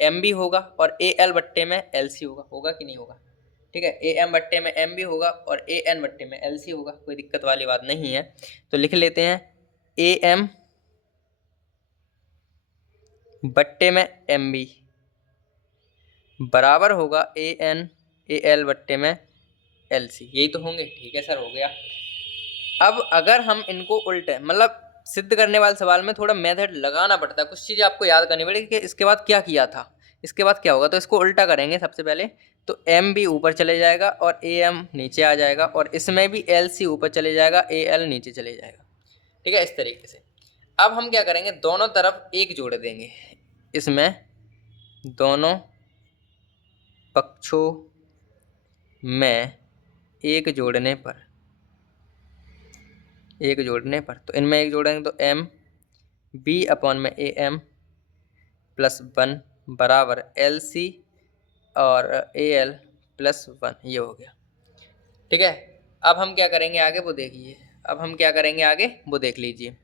एम बी होगा और ए एल बट्टे में एल सी होगा कि नहीं होगा। ठीक है, ए एम बट्टे में एम बी होगा और ए एन बट्टे में एल सी होगा, कोई दिक्कत वाली बात नहीं है। तो लिख लेते हैं ए एम बट्टे में एम बी बराबर होगा ए एन ए एल बट्टे में एल सी, यही तो होंगे। ठीक है सर, हो गया। अब अगर हम इनको उल्टे, मतलब सिद्ध करने वाले सवाल में थोड़ा मेथड लगाना पड़ता है, कुछ चीज़ें आपको याद करनी पड़ेगी कि इसके बाद क्या किया था, इसके बाद क्या होगा। तो इसको उल्टा करेंगे सबसे पहले, तो एम बी ऊपर चले जाएगा और ए एम नीचे आ जाएगा, और इसमें भी एल सी ऊपर चले जाएगा, ए एल नीचे चले जाएगा। ठीक है, इस तरीके से। अब हम क्या करेंगे, दोनों तरफ एक जोड़ देंगे, इसमें दोनों पक्षों में एक जोड़ने पर, तो इनमें एक जोड़ेंगे तो एम बी अपॉन में ए एम प्लस 1 बराबर एल सी और ए एल प्लस 1, ये हो गया। ठीक है, अब हम क्या करेंगे आगे वो देखिए, वो देख लीजिए।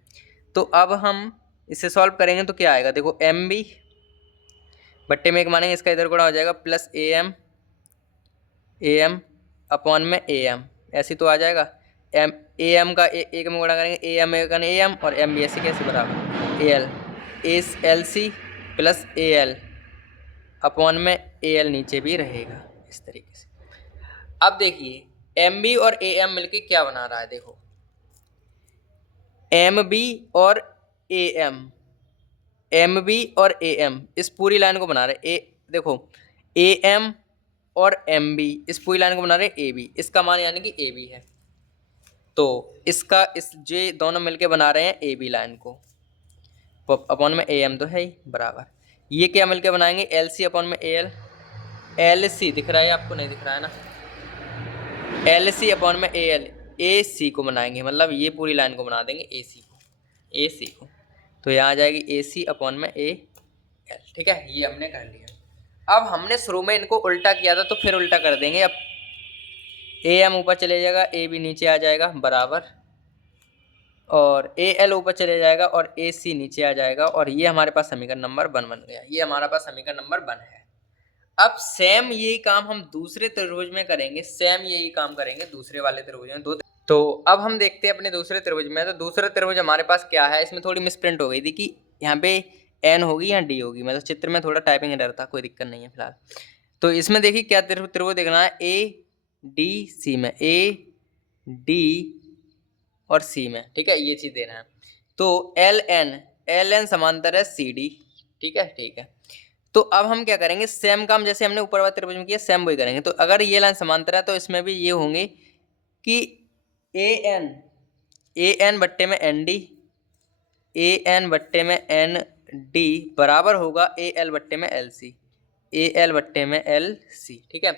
तो अब हम इसे सॉल्व करेंगे तो क्या आएगा, देखो एम बी बट्टे में एक मानेंगे, इसका इधर गुणा हो जाएगा, प्लस ए एम अपॉन में ए एम, ऐसे तो आ जाएगा। एम ए एम का एक में गुणा करेंगे, ए एम का ए एम और एम बी ऐसे कैसे बराबर A L, L C plus A L upon में ए एल नीचे भी रहेगा, इस तरीके से। अब देखिए एम बी और ए एम मिलके क्या बना रहा है, देखो एम बी और ए एम, इस पूरी लाइन को बना रहे देखो ए एम और एम बी इस पूरी लाइन को बना रहे ए बी, इसका मान यानी कि ए बी है। तो इसका जे दोनों मिलके बना रहे हैं ए बी लाइन को, अपॉन में ए एम तो है ही बराबर, ये क्या मिलके बनाएंगे एल सी अपॉन में एल सी दिख रहा है आपको, नहीं दिख रहा है ना, एल सी अपॉन में ए सी को बनाएंगे, मतलब ये पूरी लाइन को बना देंगे ए सी को, तो यहाँ आ जाएगी ए सी अपॉन में ए एल। ठीक है, ये हमने कर लिया। अब हमने शुरू में इनको उल्टा किया था तो फिर उल्टा कर देंगे। अब ए एम ऊपर चले जाएगा, ए बी नीचे आ जाएगा बराबर, और ए एल ऊपर चले जाएगा और ए सी नीचे आ जाएगा, और ये हमारे पास समीकरण नंबर 1 बन गया। ये हमारा पास समीकरण नंबर 1 है। अब सेम यही काम हम दूसरे त्रिभुज में करेंगे, दूसरे वाले त्रिभुज में तो अब हम देखते हैं अपने दूसरे त्रिभुज में। तो दूसरा त्रिभुज हमारे पास क्या है, इसमें थोड़ी मिसप्रिंट हो गई थी कि यहाँ पे एन होगी या डी होगी, मतलब चित्र में थोड़ा टाइपिंग एरर था, कोई दिक्कत नहीं है फिलहाल। तो इसमें देखिए क्या त्रिभुज देखना है, ए डी सी में, ए डी और सी में। ठीक है, ये चीज़ देना है। तो एल एन समांतर है सी डी। ठीक है, तो अब हम क्या करेंगे, सेम काम जैसे हमने ऊपर वाले त्रिभुज में किया सेम वही करेंगे। तो अगर ये लाइन समांतर है तो इसमें भी ये होंगे कि ए एन बट्टे में एन डी, ए एन बट्टे में एन डी बराबर होगा ए एल बट्टे में एल सी, ठीक है।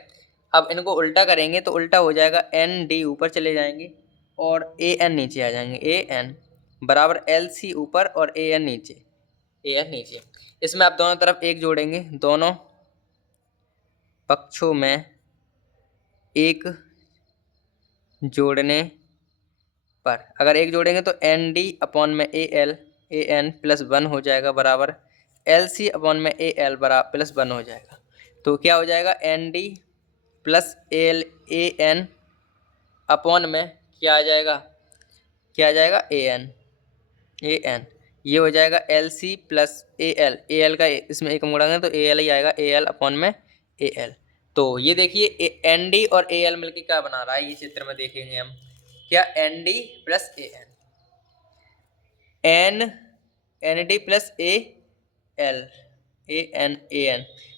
अब इनको उल्टा करेंगे तो उल्टा हो जाएगा, एन डी ऊपर चले जाएंगे और ए एन नीचे आ जाएंगे, ए एन बराबर एल सी ऊपर और ए एन नीचे, AL नीचे। इसमें आप दोनों तरफ 1 जोड़ेंगे, दोनों पक्षों में 1 जोड़ने पर अगर 1 जोड़ेंगे तो ND/AL प्लस 1 हो जाएगा बराबर LC/AL बराबर प्लस 1 हो जाएगा। तो क्या हो जाएगा ND प्लस AN अपॉन में क्या आ जाएगा AN ये हो जाएगा LC प्लस AL का इसमें 1 मोड़ेंगे तो AL ही आएगा, AL अपॉन में AL। तो ये देखिए ND और AL मिलकर क्या बना रहा है, ये चित्र में देखेंगे हम क्या ND plus ND plus AN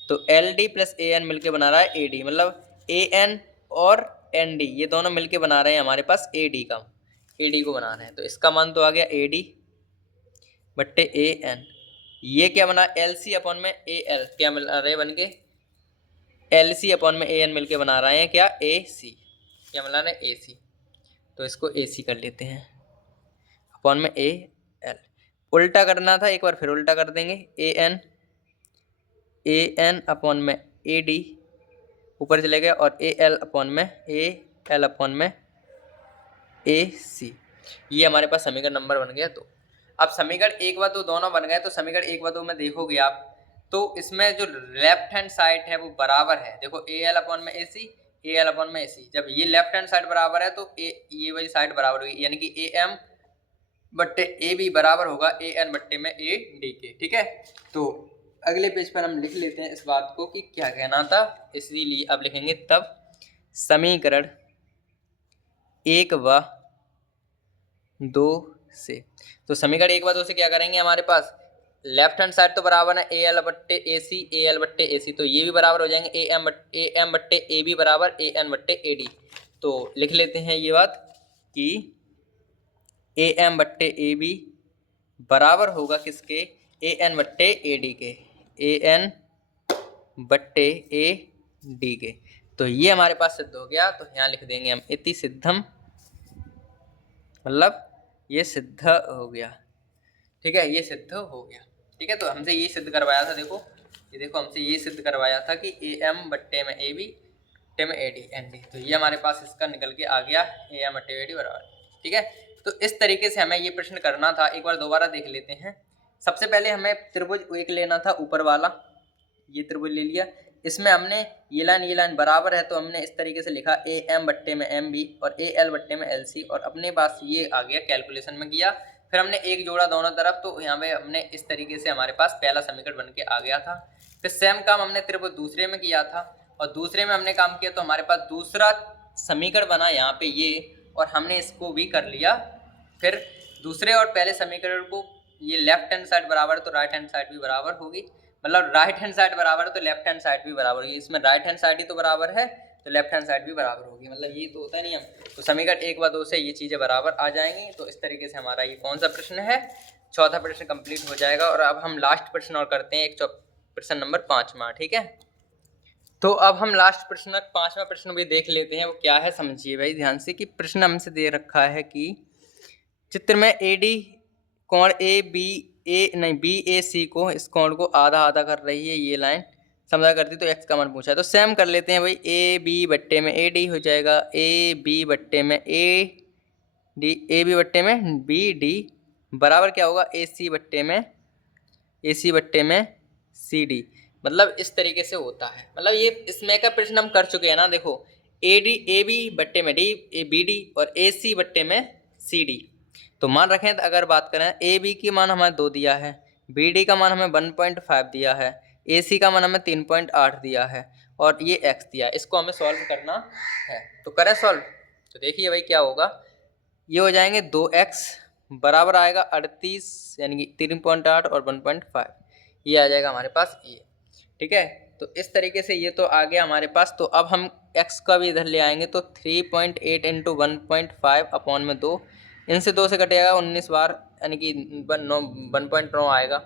तो LD प्लस AN मिलके बना रहा है AD, मतलब AN और ND ये दोनों मिलके बना रहे हैं हमारे पास AD को बना रहे हैं। तो इसका मान तो आ गया AD बट्टे AN। ये क्या बना LC अपॉन में AL क्या मिल रहे बन के LC अपॉन में AN मिलके बना रहे हैं क्या AC, क्या मिला रहे हैं AC। तो इसको AC कर लेते हैं अपॉन में AL। उल्टा करना था, एक बार फिर उल्टा कर देंगे AN अपॉन में AD ऊपर चले गए और AL अपॉन में AC। ये हमारे पास समीकरण नंबर बन गया। तो अब समीकरण 1 व 2 दोनों बन गए। तो समीकरण 1 व 2 में देखोगे आप तो इसमें जो लेफ्ट हैंड साइड है वो बराबर है। देखो AL अपॉन में AC जब ये लेफ्ट हैंड साइड बराबर है तो ये वाली साइड बराबर होगी, यानी कि AM बट्टे AB बराबर होगा AN बट्टे में AD के। ठीक है, तो अगले पेज पर हम लिख लेते हैं इस बात को कि क्या कहना था, इसलिए अब लिखेंगे तब समीकरण 1 व 2 से। तो समीकरण 1 व 2 से क्या करेंगे, हमारे पास लेफ्ट हैंड साइड तो बराबर है AL बट्टे AC तो ये भी बराबर हो जाएंगे AM बट्टे AB बराबर AN बट्टे AD। तो लिख लेते हैं ये बात कि AM बट्टे AB बराबर होगा किसके, AN बट्टे AD के, AN बट्टे AD के। तो ये हमारे पास सिद्ध हो गया। तो यहाँ लिख देंगे हम इति सिद्धम, मतलब ये सिद्ध हो गया। ठीक है, ये सिद्ध हो गया। ठीक है, तो हमसे ये सिद्ध करवाया था, देखो ये देखो हमसे ये सिद्ध करवाया था कि AM बट्टे में AB बट्टे में AD ND। तो ये हमारे पास इसका निकल के आ गया AM बट्टे AD बराबर। ठीक है, तो इस तरीके से हमें ये प्रश्न करना था। एक बार दोबारा देख लेते हैं। सबसे पहले हमें त्रिभुज एक लेना था, ऊपर वाला ये त्रिभुज ले लिया। इसमें हमने ये लाइन बराबर है तो हमने इस तरीके से लिखा AM बट्टे में MB और AL बट्टे में LC, और अपने पास ये आ गया, कैलकुलेशन में किया। फिर हमने 1 जोड़ा दोनों तरफ, तो यहाँ पे हमने इस तरीके से हमारे पास पहला समीकरण बन के आ गया था। फिर सेम काम हमने त्रिभुज दूसरे में किया था, और दूसरे में हमने काम किया तो हमारे पास दूसरा समीकरण बना यहाँ पे ये, और हमने इसको भी कर लिया। फिर दूसरे और पहले समीकरण को, ये लेफ्ट हैंड साइड बराबर है तो राइट हैंड साइड भी बराबर होगी, मतलब राइट हैंड साइड बराबर है तो लेफ्ट हैंड साइड भी बराबर होगी। इसमें राइट हैंड साइड ही तो बराबर है तो लेफ्ट हैंड साइड भी बराबर होगी, मतलब ये तो होता है नियम। तो समीकरण 1 व 2 से ये चीज़ें बराबर आ जाएंगी। तो इस तरीके से हमारा ये कौन सा प्रश्न है, चौथा प्रश्न कंप्लीट हो जाएगा। और अब हम लास्ट प्रश्न और करते हैं, एक प्रश्न नंबर 5वां। ठीक है, तो अब हम लास्ट प्रश्न 5वां प्रश्न भी देख लेते हैं। वो क्या है, समझिए भाई ध्यान से कि प्रश्न हमसे दे रखा है कि चित्र में AD कोण BAC को, इस कोण को आधा आधा कर रही है, ये लाइन समझा करती तो x का मान पूछा है। तो सेम कर लेते हैं भाई, AB बट्टे में AD हो जाएगा AB बट्टे में AB बट्टे में BD बराबर क्या होगा AC बट्टे में CD। मतलब इस तरीके से होता है, मतलब ये इसमें का प्रश्न हम कर चुके हैं ना। देखो AB बट्टे में BD और AC बट्टे में CD। तो मान रखें तो अगर बात करें AB की मान हमें 2 दिया है, BD का मान हमें 1.5 दिया है, AC का मान हमें 3.8 दिया है, और ये x दिया है। इसको हमें सॉल्व करना है, तो करें सॉल्व। तो देखिए भाई क्या होगा, ये हो जाएंगे 2x बराबर आएगा 38, यानी कि 3.8 और 1.5, ये आ जाएगा हमारे पास ये। ठीक है, तो इस तरीके से ये तो आ गया हमारे पास। तो अब हम x का भी इधर ले आएंगे, तो 3.8 इंटू 1.5 अपॉन में 2, इनसे 2 से कटेगा 19 बार, यानी कि 1.9 आएगा।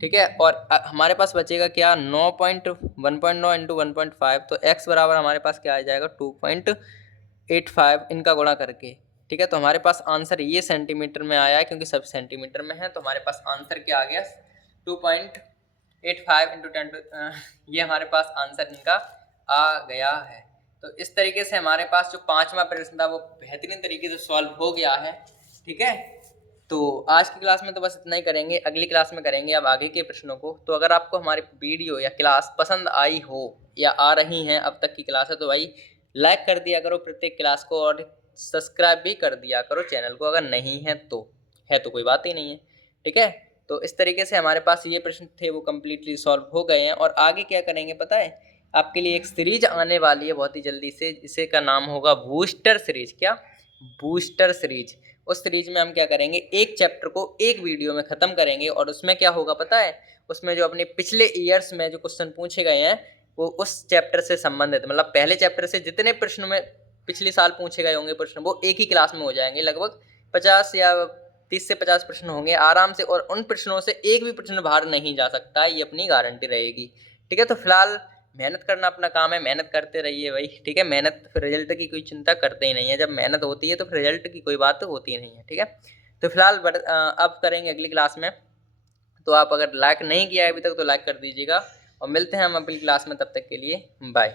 ठीक है, और हमारे पास बचेगा क्या 1.9 इंटू 1.5, तो x बराबर हमारे पास क्या आ जाएगा 2.85 इनका गुणा करके। ठीक है, तो हमारे पास आंसर ये सेंटीमीटर में आया है, क्योंकि सब सेंटीमीटर में है। तो हमारे पास आंसर क्या आ गया 2.85 इंटू 10 ये हमारे पास आंसर इनका आ गया है। तो इस तरीके से हमारे पास जो 5वां प्रश्न था वो बेहतरीन तरीके से सॉल्व हो गया है। ठीक है, तो आज की क्लास में तो बस इतना ही करेंगे, अगली क्लास में करेंगे अब आगे के प्रश्नों को। तो अगर आपको हमारी वीडियो या क्लास पसंद आई हो या आ रही हैं अब तक की क्लास है तो भाई लाइक कर दिया करो प्रत्येक क्लास को, और सब्सक्राइब भी कर दिया करो चैनल को, अगर नहीं है तो कोई बात ही नहीं है। ठीक है, तो इस तरीके से हमारे पास ये प्रश्न थे वो कम्प्लीटली सॉल्व हो गए हैं। और आगे क्या करेंगे पता है, आपके लिए एक सीरीज आने वाली है बहुत ही जल्दी से, जिसे का नाम होगा बूस्टर सीरीज। क्या? Booster series. उस सीरीज में हम क्या करेंगे, एक चैप्टर को एक वीडियो में ख़त्म करेंगे, और उसमें क्या होगा पता है, उसमें जो अपने पिछले ईयर्स में जो क्वेश्चन पूछे गए हैं वो उस चैप्टर से संबंधित, मतलब पहले चैप्टर से जितने प्रश्न में पिछले साल पूछे गए होंगे प्रश्न वो एक ही क्लास में हो जाएंगे। लगभग 50 या 30 से 50 प्रश्न होंगे आराम से, और उन प्रश्नों से एक भी प्रश्न बाहर नहीं जा सकता, ये अपनी गारंटी रहेगी। ठीक है, तो फिलहाल मेहनत करना अपना काम है, मेहनत करते रहिए भाई। ठीक है, मेहनत, फिर रिजल्ट की कोई चिंता करते ही नहीं है। जब मेहनत होती है तो फिर रिजल्ट की कोई बात तो होती नहीं है। ठीक है, तो फिलहाल अब करेंगे अगली क्लास में। तो आप अगर लाइक नहीं किया है अभी तक तो लाइक कर दीजिएगा, और मिलते हैं हम अगली क्लास में, तब तक के लिए बाय।